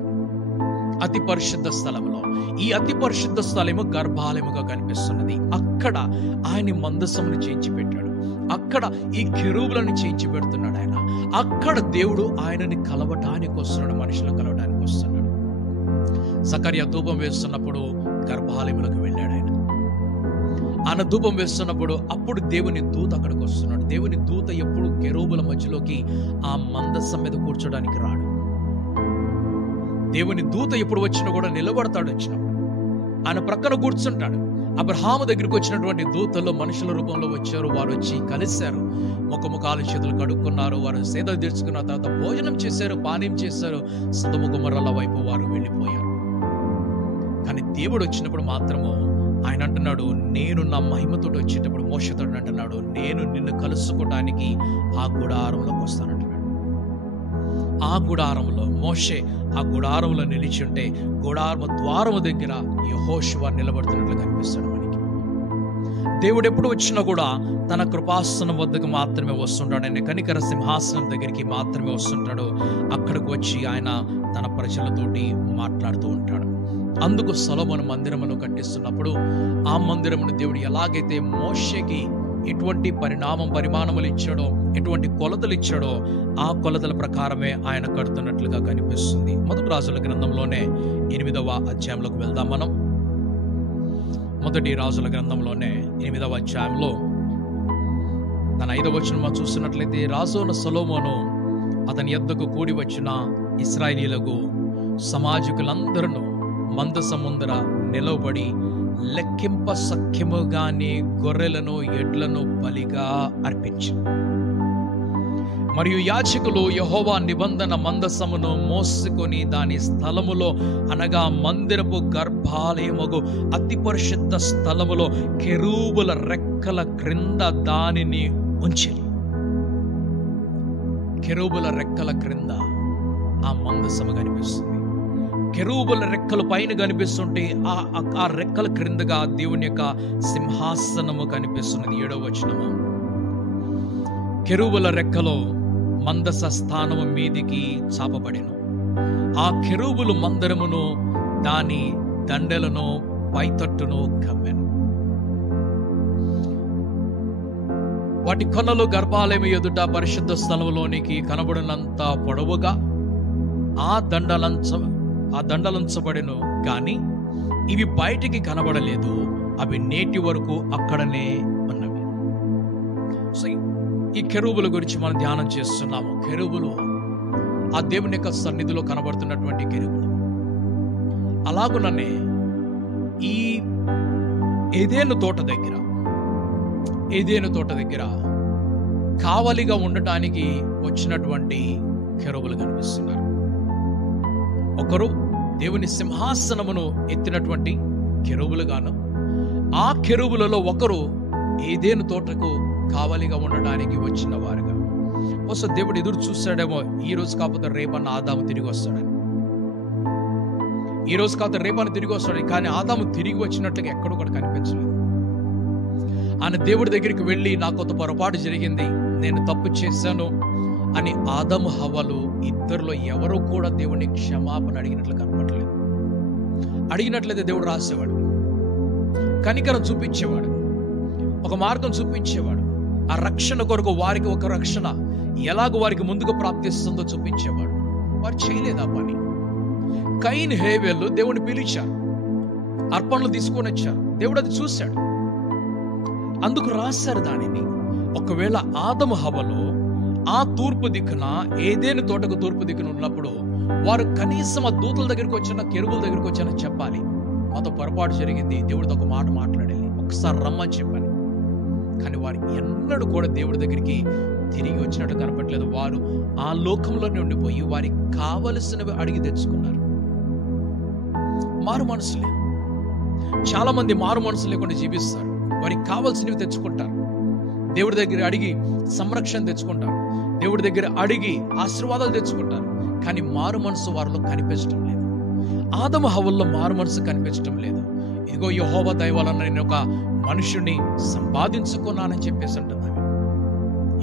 అతి పరిశుద్ధ స్థలములో ఈ అతి పరిశుద్ధ స్థలము గర్భాలయముగా కనిపిస్తున్నది. అక్కడ ఆయన మందసమును చేయించి పెట్టాడు. అక్కడ ఈ కెరూబులను చేయించి పెడుతున్నాడు. ఆయన అక్కడ దేవుడు ఆయనని కలవటానికి వస్తున్నాడు, మనుషులను కలవటానికి వస్తున్నాడు. జకర్యా ధూపం వేస్తున్నప్పుడు గర్భాలయములకు వెళ్ళాడు. ఆయన ధూపం వేస్తున్నప్పుడు అప్పుడు దేవుని దూత అక్కడికి వస్తున్నాడు. దేవుని దూత ఎప్పుడు కెరూబుల మధ్యలోకి ఆ మందసం మీద కూర్చోడానికి రాడు. దేవుని దూత ఎప్పుడు వచ్చినా కూడా నిలబడతాడు. వచ్చినప్పుడు ఆయన ప్రక్కన కూర్చుంటాడు. అబ్రహాము దగ్గరికి వచ్చినటువంటి దూతల్లో మనుషుల రూపంలో వచ్చారు. వారు వచ్చి కలిశారు, ముఖముఖాలు చేతులు కడుక్కున్నారు, వారు సేదలు తీర్చుకున్న తర్వాత భోజనం చేశారు, పానీయం చేశారు. సొదొమ గొమొర్రాల వైపు వారు వెళ్ళిపోయారు. కానీ దేవుడు వచ్చినప్పుడు మాత్రము ఆయన అంటున్నాడు, నేను నా మహిమతోటి వచ్చేటప్పుడు మోషేతో అంటున్నాడు, నేను నిన్ను కలుసుకోవడానికి ఆ గుడారంలోకి వస్తానంటున్నాడు. ఆ గుడారంలో మోషే ఆ గుడారంలో నిలిచి ఉంటే గుడారము ద్వారము దగ్గర యెహోషువ నిలబడుతున్నట్లు కనిపిస్తాడు మనకి. దేవుడు ఎప్పుడు వచ్చినా కూడా తన కృపాసనం వద్దకు మాత్రమే వస్తుంటాడు. ఆయన కనికర సింహాసనం దగ్గరికి మాత్రమే వస్తుంటాడు. అక్కడికి వచ్చి ఆయన తన ప్రజలతోటి మాట్లాడుతూ ఉంటాడు. అందుకు సొలొమోను మందిరమును కట్టిస్తున్నప్పుడు ఆ మందిరమును దేవుడు ఎలాగైతే మోషేకి ఎటువంటి పరిమాణములు ఇచ్చాడో, ఎటువంటి కొలతలు ఇచ్చాడో ఆ కొలతల ప్రకారమే ఆయన కడుతున్నట్లుగా కనిపిస్తుంది. మొదటి రాజుల గ్రంథంలోనే 8వ అధ్యాయంలోకి వెళ్దాం మనం. మొదటి రాజుల గ్రంథంలోనే 8వ అధ్యాయంలో తన 5వ వచనం చూసినట్లయితే, రాజైన సొలొమోను అతని యొద్దకు కూడి వచ్చిన ఇశ్రాయేలీయులకు సమాజకులందరూ మందసం ముందర నిలవబడి లెక్కింప సఖ్యముగానే గొర్రెలను ఎడ్లను బలిగా అర్పించారు. మరియు యాజకులు యెహోవా నిబంధన మందసమును మోసుకొని దాని స్థలములో, అనగా మందిరపు గర్భాలయముగు అతి పరిశుద్ధ స్థలములో కెరూబుల రెక్కల క్రింద దానిని ఉంచిరి. కెరూబుల రెక్కల క్రింద ఆ మందసము కనిపిస్తుంది. కెరూబుల రెక్కలు పైన కనిపిస్తుంటే ఆ రెక్కల క్రిందగా దేవుని యొక్క సింహాసనము కనిపిస్తున్నది. 7వ వచనము, కెరూబుల రెక్కలో మందస స్థానము మీదికి చాపబడెను. ఆ కెరూబులు మందిరమును దాని దండెలను పైతట్టును కమ్మెను. వాటి కొనలు గర్భాలయం ఎదుట పరిశుద్ధ స్థలంలోనికి కనబడినంత పొడవుగా ఆ దండలంచబడెను గాని ఇవి బయటికి కనబడలేదు. అవి నేటి వరకు అక్కడనే ఉన్నవి. సో ఈ కెరూబుల గురించి మనం ధ్యానం చేస్తున్నాము. కెరూబులు ఆ దేవుని యొక్క సన్నిధిలో కనబడుతున్నటువంటి కెరూబులు. అలాగుననే ఈ ఏదెను తోట దగ్గర కావలిగా ఉండటానికి వచ్చినటువంటి కెరూబులు కనిపిస్తున్నారు. ఒకరు దేవుని సింహాసనమును ఎత్తినటువంటి కెరూబులుగాను, ఆ కెరూబులలో ఒకరు ఏదెను తోటకు కావలిగా ఉండడానికి వచ్చిన వారుగా. బహుశా దేవుడు ఎదురు చూస్తాడేమో, ఈ రోజు కాకపోతే రేపన్న ఆదాము తిరిగి వస్తాడని. ఈ రోజు కాకపోతే రేపన్న తిరిగి వస్తాడని. కానీ ఆదాము తిరిగి వచ్చినట్లుగా ఎక్కడో కూడా కనిపించలేదు. ఆయన దేవుడి దగ్గరికి వెళ్ళి, నా కొంత పొరపాటు జరిగింది, నేను తప్పు చేశాను అని ఆదాము హవ్వలు ఇద్దరిలో ఎవరు కూడా దేవుని క్షమాపణ అడిగినట్లు కనపడలేదు. అడిగినట్లయితే దేవుడు రాసేవాడు, కనికరం చూపించేవాడు, ఒక మార్గం చూపించేవాడు. ఆ రక్షణ కొరకు వారికి ఒక రక్షణ ఎలాగో వారికి ముందుకు ప్రాప్తిస్తుందో చూపించేవాడు. వారు చేయలేదు ఆ పని. కయీను హేబేలు దేవుని పిలిచారు, అర్పణలు తీసుకొని వచ్చారు. దేవుడు అది చూశాడు, అందుకు రాశారు దానిని. ఒకవేళ ఆదాము హవ్వలు ఆ తూర్పు దిక్కున, ఏదెను తోటకు తూర్పు దిక్కున ఉన్నప్పుడు వారు కనీసం ఆ దూతల దగ్గరికి వచ్చిన, కెరూబుల దగ్గరికి వచ్చిన చెప్పాలి, మాతో పొరపాటు జరిగింది, దేవుడితో ఒక మాట మాట్లాడాలి, ఒకసారి రమ్మని చెప్పాలి. కానీ వారు ఎన్నడూ కూడా దేవుడి దగ్గరికి తిరిగి వచ్చినట్టు కనపట్లేదు. వారు ఆ లోకంలోనే ఉండిపోయి వారికి కావలసినవి అడిగి తెచ్చుకున్నారు. మారు మనసు లేదు. చాలా మంది మారు మనసు లేకుండా జీవిస్తారు. వారికి కావలసినవి తెచ్చుకుంటారు, దేవుడి దగ్గర అడిగి సంరక్షణ తెచ్చుకుంటారు, దేవుడి దగ్గర అడిగి ఆశీర్వాదాలు తెచ్చుకుంటారు. కానీ మారు మనసు వారిలో కనిపించడం లేదు. ఆదాము హవ్వల్లో మారు మనసు కనిపించడం లేదు. ఇదిగో యెహోవా దయ వలన నేను ఒక మనుషుని సంపాదించుకున్నానని చెప్పేసి అంటున్నాను.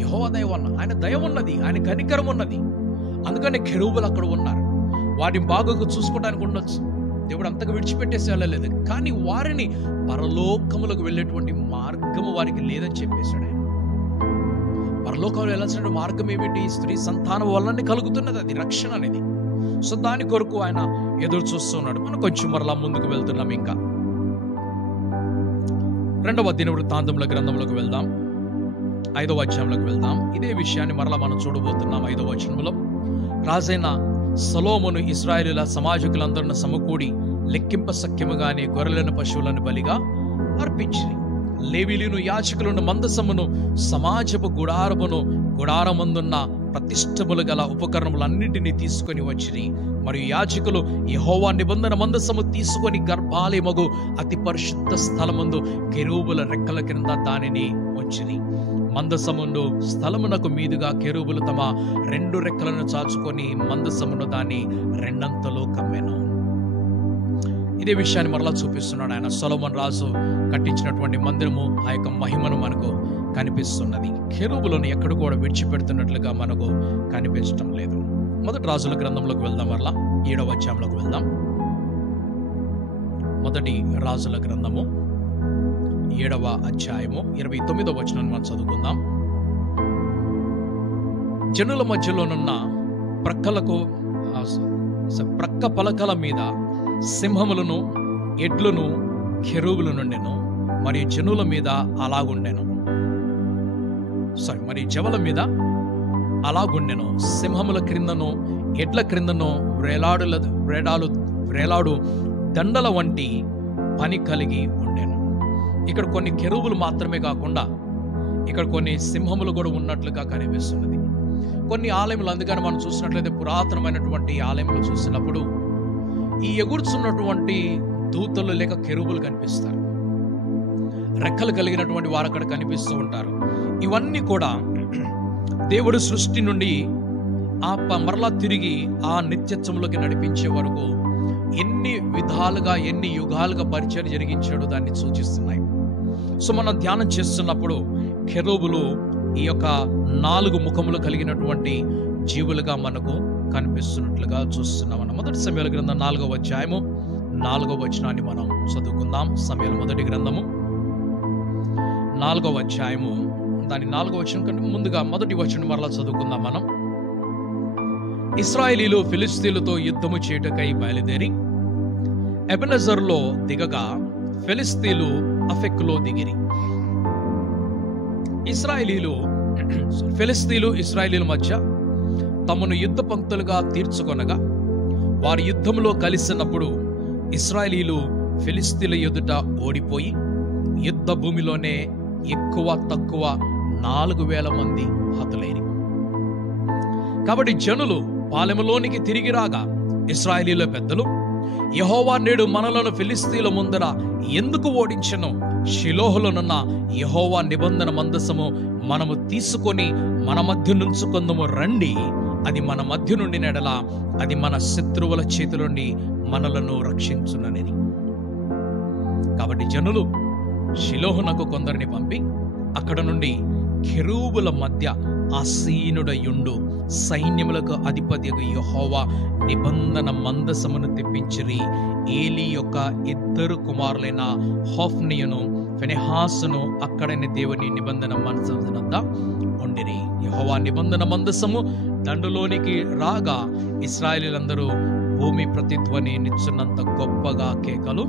యెహోవా దయ వలన, ఆయన దయ ఉన్నది, ఆయన కనికరం ఉన్నది. అందుకని కెరూబులు అక్కడ ఉన్నారు. వాటిని బాగా చూసుకోవడానికి ఉండొచ్చు, దేవుడు అంతగా విడిచిపెట్టేసి వెళ్ళలేదు. కానీ వారిని పరలోకములకు వెళ్ళేటువంటి మార్గము వారికి లేదని చెప్పేశాడు ఆయన. పరలోకంలో వెళ్ళాల్సిన మార్గం ఏమిటి? స్త్రీ సంతానం వల్లనే కలుగుతున్నది అది రక్షణ అనేది. సో దాని కొరకు ఆయన ఎదురు చూస్తున్నాడు. మనం కొంచెం మరలా ముందుకు వెళ్తున్నాం. ఇంకా 2వ దినవృత్తాంతముల గ్రంథంలోకి వెళ్దాం, 5వ అధ్యాయంలోకి వెళ్దాం. ఇదే విషయాన్ని మరలా మనం చూడబోతున్నాం. 5వ వచనంలో, రాజైన సొలొమోను ఇశ్రాయేలీయుల సమాజకులందరిని సమకూడి లెక్కింప సఖ్యముగానే గొర్రెలను పశువులను బలిగా అర్పించిరి. లేవీయులను యాజకులను మందసమును సమాజపు గుడారమందున్న ప్రతిష్టములు గల ఉపకరణములన్నింటినీ తీసుకొని వచ్చిరి. మరియు యాజకులు యెహోవా నిబంధన మందసము తీసుకొని గర్భాలయమగు అతి పరిశుద్ధ స్థలమందు కెరూబుల రెక్కల క్రింద దానిని ఉంచిరి. మందసమును స్థలమునకు మీదుగా కెరూబులు తమ 2 రెక్కలను చాచుకొని మందసమును దాన్ని 2 కమ్మెను. ఇదే విషయాన్ని మరలా చూపిస్తున్నాడు ఆయన. సొలొమోను రాజు కట్టించినటువంటి మందిరము ఆ యొక్క మహిమను మనకు కనిపిస్తున్నది. కెరూబులను ఎక్కడ కూడా విడిచిపెడుతున్నట్లుగా మనకు కనిపించడం లేదు. మొదటి రాజుల గ్రంథంలోకి వెళ్దాం, మరలా 7వ అధ్యాయంలోకి వెళ్దాం. మొదటి రాజుల గ్రంథము 7వ అధ్యాయము 29వ వచనాన్ని మనం చదువుకుందాం. జనుల మధ్యలోనున్న ప్రక్క పలకల మీద సింహములను, ఎడ్లను, కెరూబులు నుండెను. మరియు జనుల మీద అలాగుండెను. మరి జవల మీద అలాగుండెను. సింహముల క్రిందను, ఎడ్ల క్రిందను వ్రేలాడు దండల వంటి పని కలిగి ఉండెను. ఇక్కడ కొన్ని కెరూబులు మాత్రమే కాకుండా ఇక్కడ కొన్ని సింహములు కూడా ఉన్నట్లుగా కనిపిస్తున్నది. కొన్ని ఆలయములు, అందుకని మనం చూసినట్లయితే పురాతనమైనటువంటి ఆలయములు చూసినప్పుడు ఈ ఎగురుచున్నటువంటి దూతలు లేక కెరూబులు కనిపిస్తారు. రెక్కలు కలిగినటువంటి వారు అక్కడ కనిపిస్తూ ఉంటారు. ఇవన్నీ కూడా దేవుడు సృష్టి నుండి మరలా తిరిగి ఆ నిత్యత్వంలోకి నడిపించే వరకు ఎన్ని విధాలుగా, ఎన్ని యుగాలుగా పరిచయం జరిగించాడో దాన్ని సూచిస్తున్నాయి. సో మనం ధ్యానం చేస్తున్నప్పుడు కెరూబులు ఈ యొక్క 4 ముఖములు కలిగినటువంటి జీవులుగా మనకు కనిపిస్తున్నట్లుగా చూస్తున్నాం. మొదటి సమూయేలు గ్రంథం 4వ అధ్యాయము 4వ వచనాన్ని మనం చదువుకుందాం. సమూయేలు మొదటి గ్రంథము 4వ అధ్యాయము దాని 4వ వచనం కంటే ముందుగా మొదటి వచనం మరలా చదువుకుందాం మనం. ఇశ్రాయేలీలు ఫిలిష్తీయులతో యుద్ధము చేయుటకై బయలుదేరి ఎబెనెజరులో దిగగా ఫిలిష్తీయులు అఫెక్కులో దిగిరి. ఫిలిష్తీయులు ఇశ్రాయేలీల మధ్య తమను యుద్ధ పంక్తులుగా తీర్చుకొనగా వారి యుద్ధంలో కలిసినప్పుడు ఇశ్రాయేలీలు ఫిలిష్తీయుల ఎదుట ఓడిపోయి యుద్ధ భూమిలోనే ఎక్కువ తక్కువ 4,000 మంది హతులైరి. కాబట్టి జనులు పాలెములోనికి తిరిగి రాగా ఇశ్రాయేలీల పెద్దలు, యెహోవా నేడు మనలను ఫిలిష్తీయుల ముందర ఎందుకు ఓడించెను? షిలోహులోనున్న యెహోవా నిబంధన మందసము మనము తీసుకొని మన మధ్య నుంచుకొందుము రండి. అది మన మధ్య నుండి నెడల అది మన శత్రువుల చేతి నుండి మనలను రక్షించునని. కాబట్టి జనులు షిలోహునకు కొందరిని పంపి అక్కడ నుండి కెరూబుల మధ్య ఆసీనుడయుండు సైన్యములకు అధిపతియగు యెహోవా నిబంధన మందసమును తెప్పించిరి. ఏలీ యొక్క 2 కుమారులైన హోఫ్నియును ఫినెహాసును అక్కడనే దేవుని నిబంధన మందసమునొద్ద ఉండిరి. యెహోవా నిబంధన మందసము దండులోనికి రాగా ఇశ్రాయేలీలందరూ భూమి ప్రతిధ్వని నిచ్చున్నంత గొప్పగా కేకలు.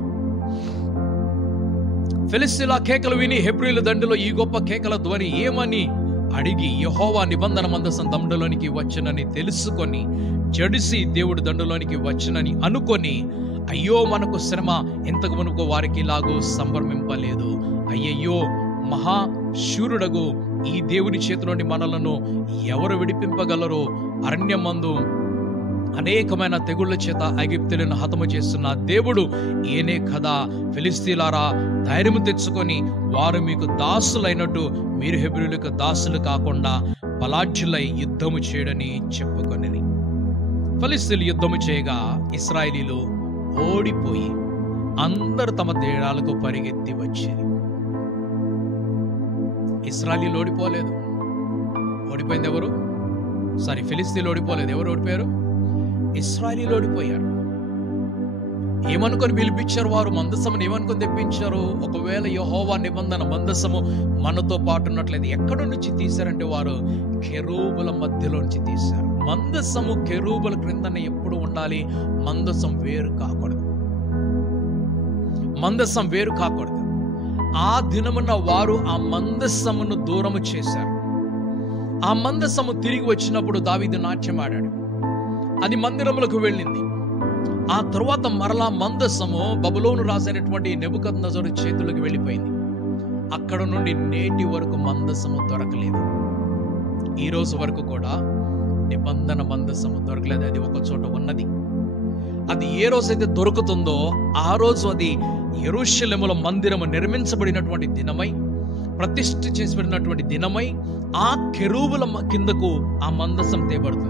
ఫిలిష్తీయుల కేకలు విని హెబ్రీయుల దండులో ఈ గొప్ప కేకల ధ్వని ఏమని అడిగి యెహోవా నిబంధన మందసం దండులోనికి వచ్చనని తెలుసుకొని జడిసి దేవుడు దండులోనికి వచ్చనని అనుకొని, అయ్యో మనకు శ్రమ, ఇంతకు మునుపు వారికి ఇలాగూ సంభ్రమింపలేదు. అయ్యయ్యో మహాశూరుడగు ఈ దేవుని చేతిలోని మనలను ఎవరు విడిపింపగలరో? అరణ్యమందు అనేకమైన తెగుళ్ల చేత ఐగుప్తులను హతము చేస్తున్న దేవుడు ఏనే కదా. ఫిలిష్తీయులారా, ధైర్యము తెచ్చుకొని వారు మీకు దాసులైనట్టు మీరు హెబ్రీయులకు దాసులు కాకుండా బలాఢ్యులై యుద్ధము చేయడని చెప్పుకొనిరి. ఫిలిష్తీయులు యుద్ధము చేయగా ఇశ్రాయేలీలు ఓడిపోయి అందరు తమ దేశాలకు పరిగెత్తి వచ్చేది. ఇశ్రాయేలీలు ఓడిపోలేదు. ఓడిపోయింది ఎవరు? ఫిలిష్తీయులు ఓడిపోలేదు. ఎవరు ఓడిపోయారు? ఇశ్రాయేలీలు ఓడిపోయారు. ఏమనుకొని పిలిపించారు వారు? మందసమును ఏమనుకొని తెప్పించారు? ఒకవేళ యెహోవా నిబంధన మందసము మనతో పాటు ఉన్నట్లయితే ఎక్కడి నుంచి తీశారంటే వారు కెరూబుల మధ్యలో నుంచి తీశారు. మందసము కెరూబుల క్రిందనే ఎప్పుడు ఉండాలి. మందసం వేరు కాకూడదు. మందసం వేరు కాకూడదు. ఆ దినమున వారు ఆ మందసమును దూరము చేశారు. ఆ మందసము తిరిగి వచ్చినప్పుడు దావీదు నాట్యం ఆడాడు. అది మందిరములకు వెళ్ళింది. ఆ తరువాత మరలా మందసము బబులోను రాజైనటువంటి నెబుకద్నెజరు చేతులకు వెళ్ళిపోయింది. అక్కడ నుండి నేటి వరకు మందసము దొరకలేదు. ఈ రోజు వరకు కూడా నిబంధన మందసము దొరకలేదు. అది ఒక చోట ఉన్నది. అది ఏ రోజైతే దొరుకుతుందో ఆ రోజు అది యెరూషలేములో మందిరము నిర్మించబడినటువంటి దినమై, ప్రతిష్ఠ చేసిబడినటువంటి దినమై ఆ కెరూబుల కిందకు ఆ మందసం తేబడుతుంది.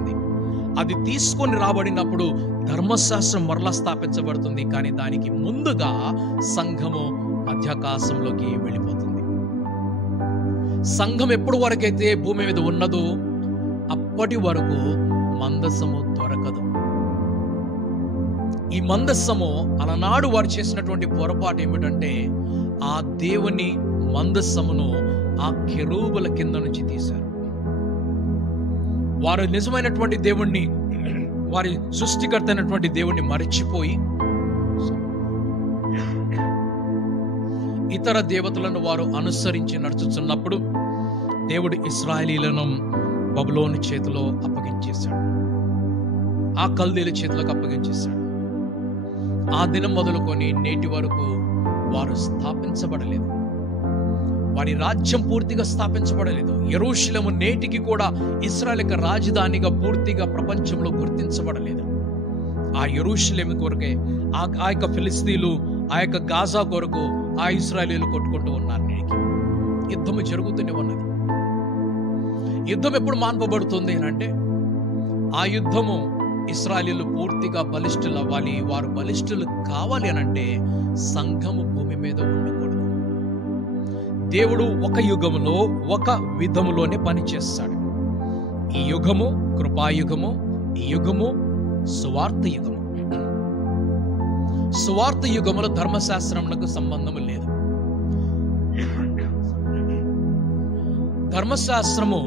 అది తీసుకొని రాబడినప్పుడు ధర్మశాస్త్రం మరలా స్థాపించబడుతుంది. కానీ దానికి ముందుగా సంఘము మధ్యాకాశంలోకి వెళ్ళిపోతుంది. సంఘం ఎప్పుడు వరకైతే భూమి మీద ఉన్నదో అప్పటి వరకు మందసము దొరకదు. ఈ మందసము అలనాడు వారు చేసినటువంటి పొరపాటు ఏమిటంటే, ఆ దేవుని మందసమును ఆ కెరూబుల కింద నుంచి తీశారు. వారు నిజమైనటువంటి దేవుణ్ణి, వారి సృష్టికర్త అయినటువంటి దేవుణ్ణి మరచిపోయి ఇతర దేవతలను వారు అనుసరించి నడుచుచున్నప్పుడు దేవుడు ఇశ్రాయేలీయులను బబులోను చేతిలో అప్పగించేశాడు, ఆ కల్దీల చేతిలోకి అప్పగించేశాడు. ఆ దినం మొదలుకొని నేటి వరకు వారు స్థాపించబడలేదు, వారి రాజ్యం పూర్తిగా స్థాపించబడలేదు. యెరూషలేము నేటికి కూడా ఇశ్రాయేలు యొక్క రాజధానిగా పూర్తిగా ప్రపంచంలో గుర్తించబడలేదు. ఆ యెరూషలేము కొరకే ఆ యొక్క ఫిలిస్తీన్లు, ఆ యొక్క గాజా కొరకు ఆ ఇశ్రాయేలీయులు కొట్టుకుంటూ ఉన్నారు. నేటికి యుద్ధము జరుగుతూనే ఉన్నది. యుద్ధం ఎప్పుడు మాన్పబడుతుంది అంటే, ఆ యుద్ధము ఇశ్రాయేలీయులు పూర్తిగా బలిష్ఠులు అవ్వాలి. వారు బలిష్ఠులు కావాలి అనంటే సంఘము భూమి మీద ఉండకూడదు. దేవుడు ఒక యుగములో ఒక విధములోనే పనిచేస్తాడు. ఈ యుగము కృపాయుగము, ఈ యుగము సువార్త యుగము. సువార్త యుగములో ధర్మశాస్త్రములకు సంబంధము లేదు. ధర్మశాస్త్రము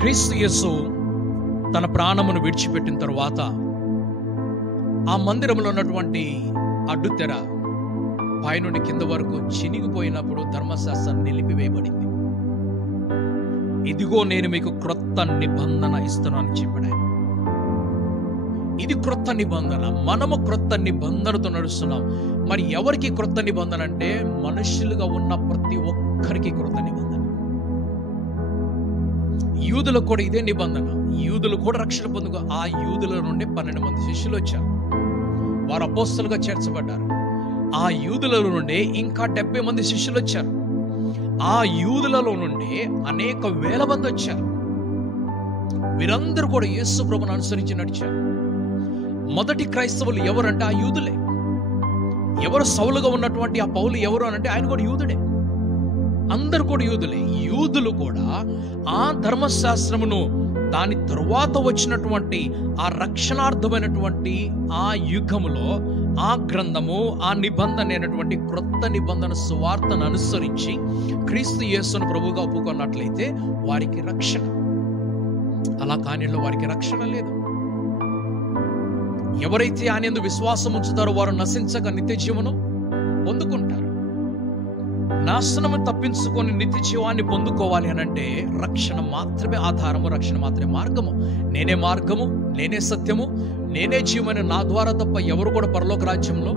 క్రీస్తు యేసు తన ప్రాణమును విడిచిపెట్టిన తరువాత ఆ మందిరంలో ఉన్నటువంటి అడ్డుతెర పైనుండి కింద వరకు చినిగిపోయినప్పుడు ధర్మశాస్త్రం నిలిపివేయబడింది. ఇదిగో నేను మీకు క్రొత్త నిబంధన ఇస్తున్నానని చెప్పాడు ఆయన. ఇది క్రొత్త నిబంధన. మనము క్రొత్త నిబంధనతో నడుస్తున్నాం. మరి ఎవరికి క్రొత్త నిబంధన అంటే, మనుషులుగా ఉన్న ప్రతి ఒక్కరికి క్రొత్త నిబంధన. యూదులకు కూడా ఇదే నిబంధన. యూదులు కూడా రక్షణ పొందుకు ఆ యూదుల నుండి 12 మంది శిష్యులు వచ్చారు. వారు అపోస్తలుగా చేర్చబడ్డారు. ఆ యూదుల నుండి ఇంకా 70 మంది శిష్యులు వచ్చారు. ఆ యూదులలో నుండి అనేక వేల మంది వచ్చారు. వీరందరూ కూడా యేసు ప్రభువును అనుసరించి నడిచారు. మొదటి క్రైస్తవులు ఎవరంటే ఆ యూదులే. ఎవరు సౌలుగా ఉన్నటువంటి ఆ పౌలు ఎవరు అనంటే ఆయన కూడా యూదుడే. అందరు కూడా యూదులే. యూదులు కూడా ఆ ధర్మశాస్త్రమును, దాని తరువాత వచ్చినటువంటి ఆ రక్షణార్థమైనటువంటి ఆ యుగములో ఆ గ్రంథము, ఆ నిబంధన అయినటువంటి క్రొత్త నిబంధన సువార్తను అనుసరించి క్రీస్తు యేసును ప్రభువుగా ఒప్పుకున్నట్లయితే వారికి రక్షణ. అలా కానిలో వారికి రక్షణ లేదు. ఎవరైతే ఆయన యందు విశ్వాసం ఉంచుతారో వారు నశించక నిత్య జీవనం పొందుకుంటారు. నాశనము తప్పించుకొని నిత్య జీవాన్ని పొందుకోవాలి అనంటే రక్షణ మాత్రమే ఆధారము, రక్షణ మాత్రమే మార్గము. నేనే మార్గము, నేనే సత్యము, నేనే జీవని, నా ద్వారా తప్ప ఎవరు కూడా పరలోక రాజ్యంలో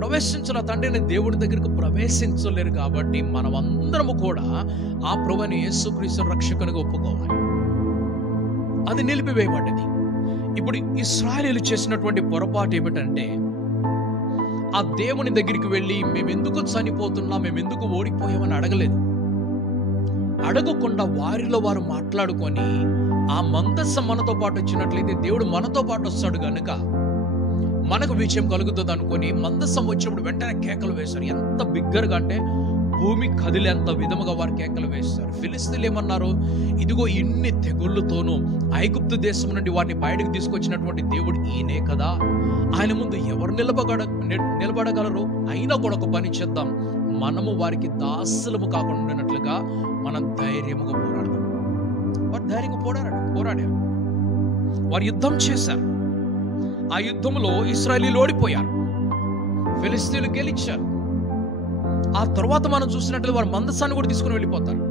ప్రవేశించిన తండ్రిని దేవుడి దగ్గరకు ప్రవేశించలేరు. కాబట్టి మనమందరము కూడా ఆ ప్రభువుని యేసుక్రీస్తు రక్షకునిగా ఒప్పుకోవాలి. అది నిలిపివేయబడ్డది. ఇప్పుడు ఇశ్రాయేలీయులు చేసినటువంటి పొరపాటు ఏమిటంటే, ఆ దేవుని దగ్గరికి వెళ్ళి మేమెందుకు చనిపోతున్నాం, మేమెందుకు ఓడిపోయామని అడగలేదు. అడగకుండా వారిలో వారు మాట్లాడుకొని, ఆ మందస్సం మనతో పాటు వచ్చినట్లయితే దేవుడు మనతో పాటు వస్తాడు గనుక మనకు విజయం కలుగుతుంది అనుకొని మందస్సం వచ్చినప్పుడు వెంటనే కేకలు వేశారు. ఎంత బిగ్గరగా అంటే భూమి కదిలేంత విధముగా వారు కేకలు వేశారు. ఫిలిస్తీన్లు ఏమన్నారు? ఇదిగో ఇన్ని తెగుళ్ళతోనూ ఐగుప్తు దేశం నుండి వారిని బయటకు తీసుకొచ్చినటువంటి దేవుడు ఈయనే కదా, ఆయన ముందు ఎవరు నిలబడగలరు? అయినా కూడా ఒక పని చేద్దాం, మనము వారికి దాసులము కాకుండా ఉన్నట్లుగా మనం ధైర్యముగా పోరాడదాం. వారు ధైర్యంగా పోరాడారు. వారు యుద్ధం చేశారు. ఆ యుద్ధంలో ఇశ్రాయేలీయులు ఓడిపోయారు, ఫిలిస్తీన్లు గెలిచారు. ఆ తర్వాత మనం చూసినట్లయితే వారు మందసాన్ని కూడా తీసుకుని వెళ్ళిపోతారు.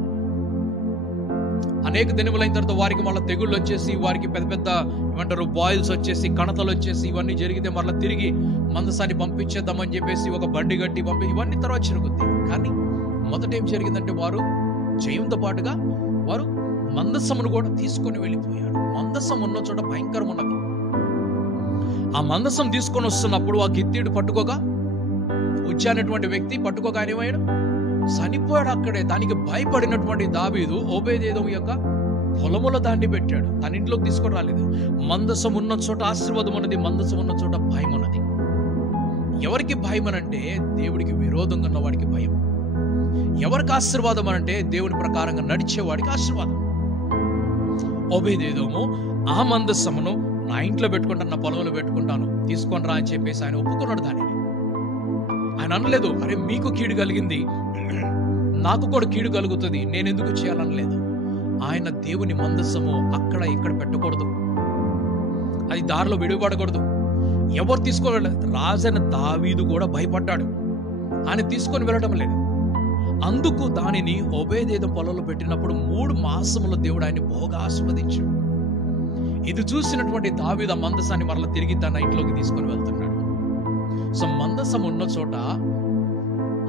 అనేక దినములైన తర్వాత వారికి మళ్ళీ తెగుళ్ళు వచ్చేసి, వారికి పెద్ద పెద్ద ఏమంటారు బాయిల్స్ వచ్చేసి, కణతలు వచ్చేసి, ఇవన్నీ జరిగితే మళ్ళీ తిరిగి మందసాన్ని పంపించేద్దామని చెప్పేసి ఒక బండి గట్టి ఇవన్నీ తర్వాత జరుగుతాయి. కానీ మొదట ఏం జరిగిందంటే, వారు జయంతో పాటుగా వారు మందసమును కూడా తీసుకొని వెళ్ళిపోయారు. మందసం ఉన్న చోట భయంకరం ఉన్నది. ఆ మందసం తీసుకొని వస్తున్నప్పుడు ఆ గిత్తీడు పట్టుకోగా, వచ్చేటువంటి వ్యక్తి పట్టుకోగా ఆయన ఏమయ్యాడు? చనిపోయాడు అక్కడే. దానికి భయపడినటువంటి దావీదు ఓబేదేదోము యొక్క పొలములో దాన్ని పెట్టాడు, తన ఇంట్లోకి తీసుకొని రాలేదు. మందసం ఉన్న చోట ఆశీర్వాదం ఉన్నది, మందసం ఉన్న చోట భయం ఉన్నది. ఎవరికి భయం అనంటే దేవుడికి విరోధంగా ఉన్న వాడికి భయం. ఎవరికి ఆశీర్వాదం అనంటే దేవుని ప్రకారంగా నడిచేవాడికి ఆశీర్వాదం. ఓబేదేదోము ఆ మందసమును నా ఇంట్లో పెట్టుకుంటాను, నా పొలంలో పెట్టుకుంటాను, తీసుకొని రా అని చెప్పేసి ఆయన ఒప్పుకున్నాడు. దానిని ఆయన అనలేదు, అరే మీకు కీడు కలిగింది, నాకు కూడా కీడు కలుగుతుంది, నేను ఎందుకు చేయాలనలేదు. ఆయన దేవుని మందసము అక్కడ ఇక్కడ పెట్టకూడదు, అది దారిలో విడిపడకూడదు. ఎవరు తీసుకోలేదు. రాజైన దావీదు కూడా భయపడ్డాడు, ఆయన తీసుకొని వెళ్ళడం లేదు. అందుకు దానిని ఓబేదేదోము పొలంలో పెట్టినప్పుడు 3 మాసముల దేవుడు ఆయన్ని బహుగా ఆశీర్వదించాడు. ఇది చూసినటువంటి దావీదు ఆ మందసాన్ని మరలా తిరిగి తన ఇంట్లోకి తీసుకొని వెళ్తున్నాడు. సో మందసం ఉన్న చోట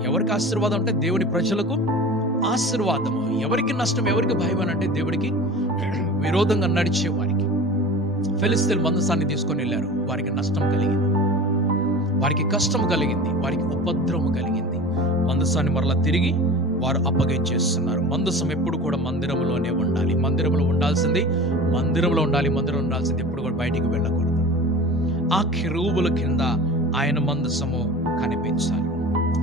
ఎవరికి ఆశీర్వాదం అంటే దేవుని ప్రజలకు ఆశీర్వాదము. ఎవరికి నష్టం, ఎవరికి భయం అని అంటే దేవుడికి విరోధంగా నడిచే వారికి. ఫిలిష్తీయులు మందసాన్ని తీసుకొని వెళ్ళారు, వారికి నష్టం కలిగింది, వారికి కష్టం కలిగింది, వారికి ఉపద్రవం కలిగింది. మందసాన్ని మరలా తిరిగి వారు అప్పగించేస్తున్నారు. మందసం ఎప్పుడు కూడా మందిరంలోనే ఉండాలి, మందిరంలో ఉండాల్సింది మందిరంలో ఉండాలి, మందిరంలో ఉండాల్సింది ఎప్పుడు కూడా బయటికి వెళ్ళకూడదు. ఆ కెరూబుల కింద ఆయన మందసము కనిపించాలి.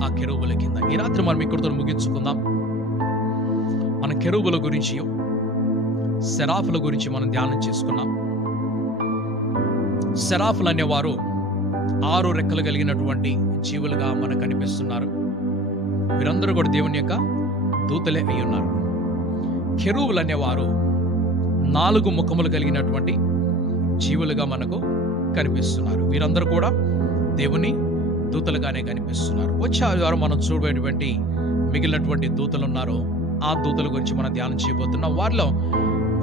ఆ కెరూబుల కింద ఈ రాత్రి మనం ఇక్కడితో ముగించుకుందాం. మన కెరూబుల గురించి, సెరాఫుల గురించి మనం ధ్యానం చేసుకున్నాం. సెరాఫులు అనేవారు 6 రెక్కలు కలిగినటువంటి జీవులుగా మనకు కనిపిస్తున్నారు. వీరందరూ కూడా దేవుని యొక్క దూతలే అయి ఉన్నారు. కెరూబులు అనేవారు 4 ముఖములు కలిగినటువంటి జీవులుగా మనకు కనిపిస్తున్నారు. వీరందరూ కూడా దేవుని దూతలుగానే కనిపిస్తున్నారు. వచ్చే ఆదివారం మనం చూడబోయేటువంటి మిగిలినటువంటి దూతలు ఉన్నారు. ఆ దూతల గురించి మనం ధ్యానం చేయబోతున్నాం. వారిలో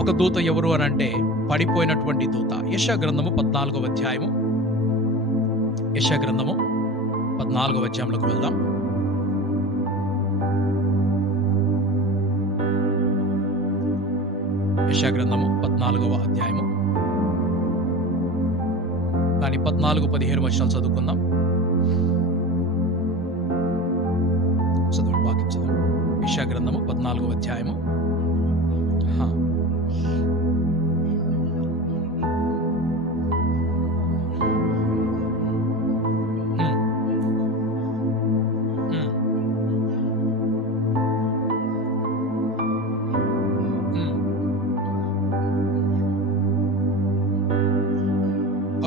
ఒక దూత ఎవరు అని అంటే పడిపోయినటువంటి దూత. యెషయా గ్రంథము 14వ అధ్యాయము, యెషయా గ్రంథము 14వ అధ్యాయంలోకి వెళ్దాం. యెషయా గ్రంథము 14వ అధ్యాయము, కానీ 14-15 వచనాలు చదువుకుందాం. చదువు, వాక్యం చదువు. యెషయా గ్రంథము 14వ అధ్యాయము.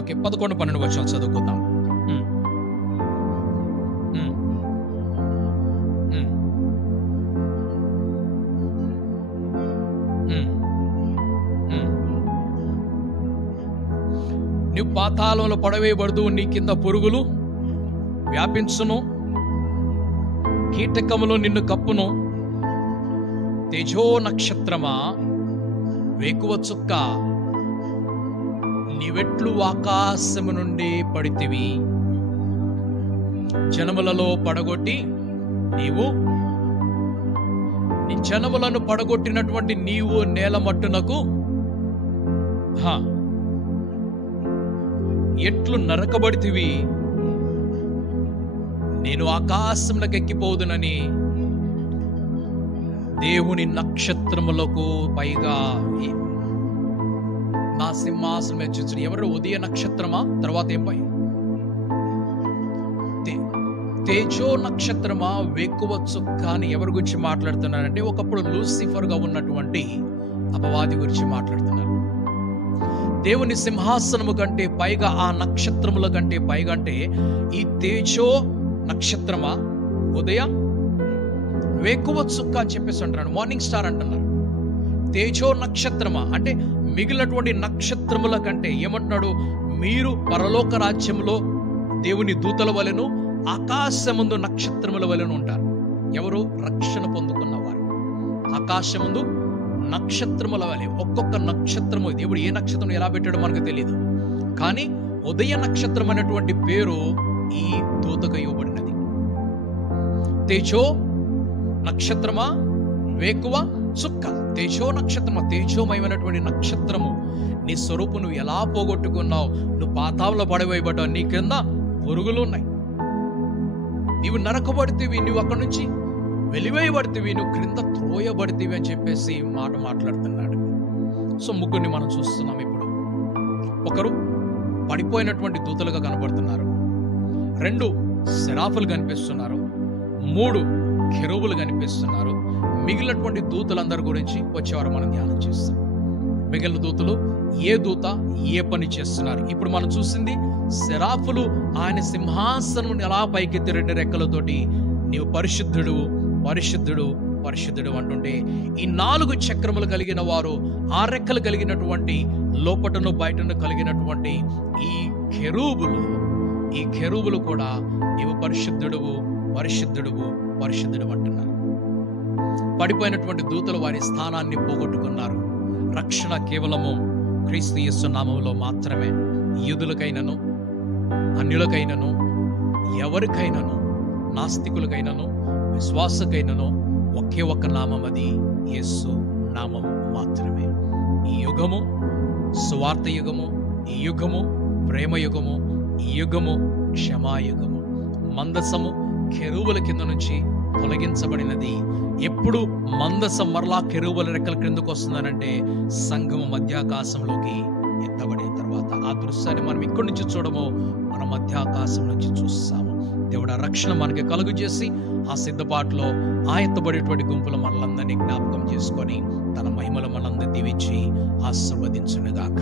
ఓకే, 11-12 వచనాలు చదువుకుందాం. నువ్వు పాతాళంలో పడవేయబడదు, నీ కింద పురుగులు వ్యాపించును, కీటకములు నిన్ను కప్పును. తేజో నక్షత్రమా, వేకువ చుక్క, నీవెట్లు ఆకాశము నుండి పడితివి, జనములలో పడగొట్టి నీవు, నీ జనములను పడగొట్టినటువంటి నీవు నేల మట్టునకు ఎట్లు నరకబడితివి, నేను ఆకాశంలోకి ఎక్కిపోదునని దేవుని నక్షత్రములకు పైగా నా సింహాసనం హెచ్చించు. ఎవరు? ఉదయ నక్షత్రమా? తర్వాత ఏం పై? తేజో నక్షత్రమా, వేకువ చుక్క అని ఎవరి గురించి మాట్లాడుతున్నారంటే ఒకప్పుడు లూసిఫర్ గా ఉన్నటువంటి అపవాది గురించి మాట్లాడుతున్నారు. దేవుని సింహాసనము కంటే పైగా, ఆ నక్షత్రముల కంటే పైగా అంటే ఈ తేజో నక్షత్రమా, ఉదయ వేకువ చుక్క అని చెప్పేసి అంటున్నాడు. మార్నింగ్ స్టార్ అంటున్నారు. తేజో నక్షత్రమా అంటే మిగిలినటువంటి నక్షత్రముల కంటే ఏమంటున్నాడు? మీరు పరలోక రాజ్యంలో దేవుని దూతల వలెను, ఆకాశముందు నక్షత్రముల వలెను ఉంటారు. ఎవరు? రక్షణ పొందుకున్నవారు. ఆకాశముందు నక్షత్రముల వలె. ఒక్కొక్క నక్షత్రము దేవుడు ఏ నక్షత్రం ఎలా పెట్టాడో మనకు తెలియదు, కానీ ఉదయ నక్షత్రం అనేటువంటి పేరు ఈ దూతకు ఇవ్వబడినది. తేజో నక్షత్రమా, వేకువ చుక్క. తేజో నక్షత్రమా, తేజోమయమైనటువంటి నక్షత్రము. నీ స్వరూపు నువ్వు ఎలా పోగొట్టుకున్నావు? నువ్వు పాతాళంలో పడవేయబడ్డావు, నీ కింద పురుగులు ఉన్నాయి, నీవు నరకబడితివి, నువ్వు అక్కడి నుంచి వెలివేయబడితివి, నువ్వు క్రింద త్రోయబడితివి అని చెప్పేసి మాట మాట్లాడుతున్నాడు. సో ముగ్గురిని మనం చూస్తున్నాం ఇప్పుడు. ఒకరు పడిపోయినటువంటి దూతలుగా కనబడుతున్నారు, 2 సెరాఫులు కనిపిస్తున్నారు, 3 కెరూబులు కనిపిస్తున్నారు. మిగిలినటువంటి దూతలందరి గురించి వచ్చేవారు మనం ధ్యానం చేస్తాం. మిగిలిన దూతలు ఏ దూత ఏ పని చేస్తున్నారు. ఇప్పుడు మనం చూసింది సెరాఫులు ఆయన సింహాసనం ఎలా పైకెత్తి 2 రెక్కలతోటి నీవు పరిశుద్ధుడు పరిశుద్ధుడు పరిశుద్ధుడు అంటుంటే, ఈ 4 చక్రములు కలిగిన వారు, 6 రెక్కలు కలిగినటువంటి, లోపటను బయటను కలిగినటువంటి ఈ కెరూబులు కూడా నీవు పరిశుద్ధుడువు పరిశుద్ధుడువు పరిశుద్ధుడు అంటున్నారు. పడిపోయినటువంటి దూతలు వారి స్థానాన్ని పోగొట్టుకున్నారు. రక్షణ కేవలము క్రీస్తు యేసు నామములో మాత్రమే. యూదులకైనను అన్యులకైనను ఎవరికైనను, నాస్తికులకైనను విశ్వాసకైనను ఒకే ఒక్క నామం, అది యేసు నామం మాత్రమే. ఈ యుగము సువార్త యుగము, ఈ యుగము ప్రేమ యుగము, ఈ యుగము క్షమాయుగము. మందసము కెరూబుల కింద నుంచి తొలగించబడినది. ఎప్పుడు మందసం మరలా కెరూబుల రెక్కల క్రిందకు వస్తుందనంటే సంఘము మధ్యాకాశంలోకి ఎత్తబడిన తర్వాత. ఆ దృశ్యాన్ని మనం ఇక్కడి నుంచి చూడము, మన మధ్యాకాశం నుంచి చూస్తాము. దేవుడు ఆ రక్షణ మనకి కలుగు చేసి ఆ సిద్ధపాటులో ఆ ఎత్తబడేటువంటి గుంపులు మనలందరినీ జ్ఞాపకం చేసుకొని తన మహిమలు మనందరినీ దీవించి ఆశీర్వదించునుగాక.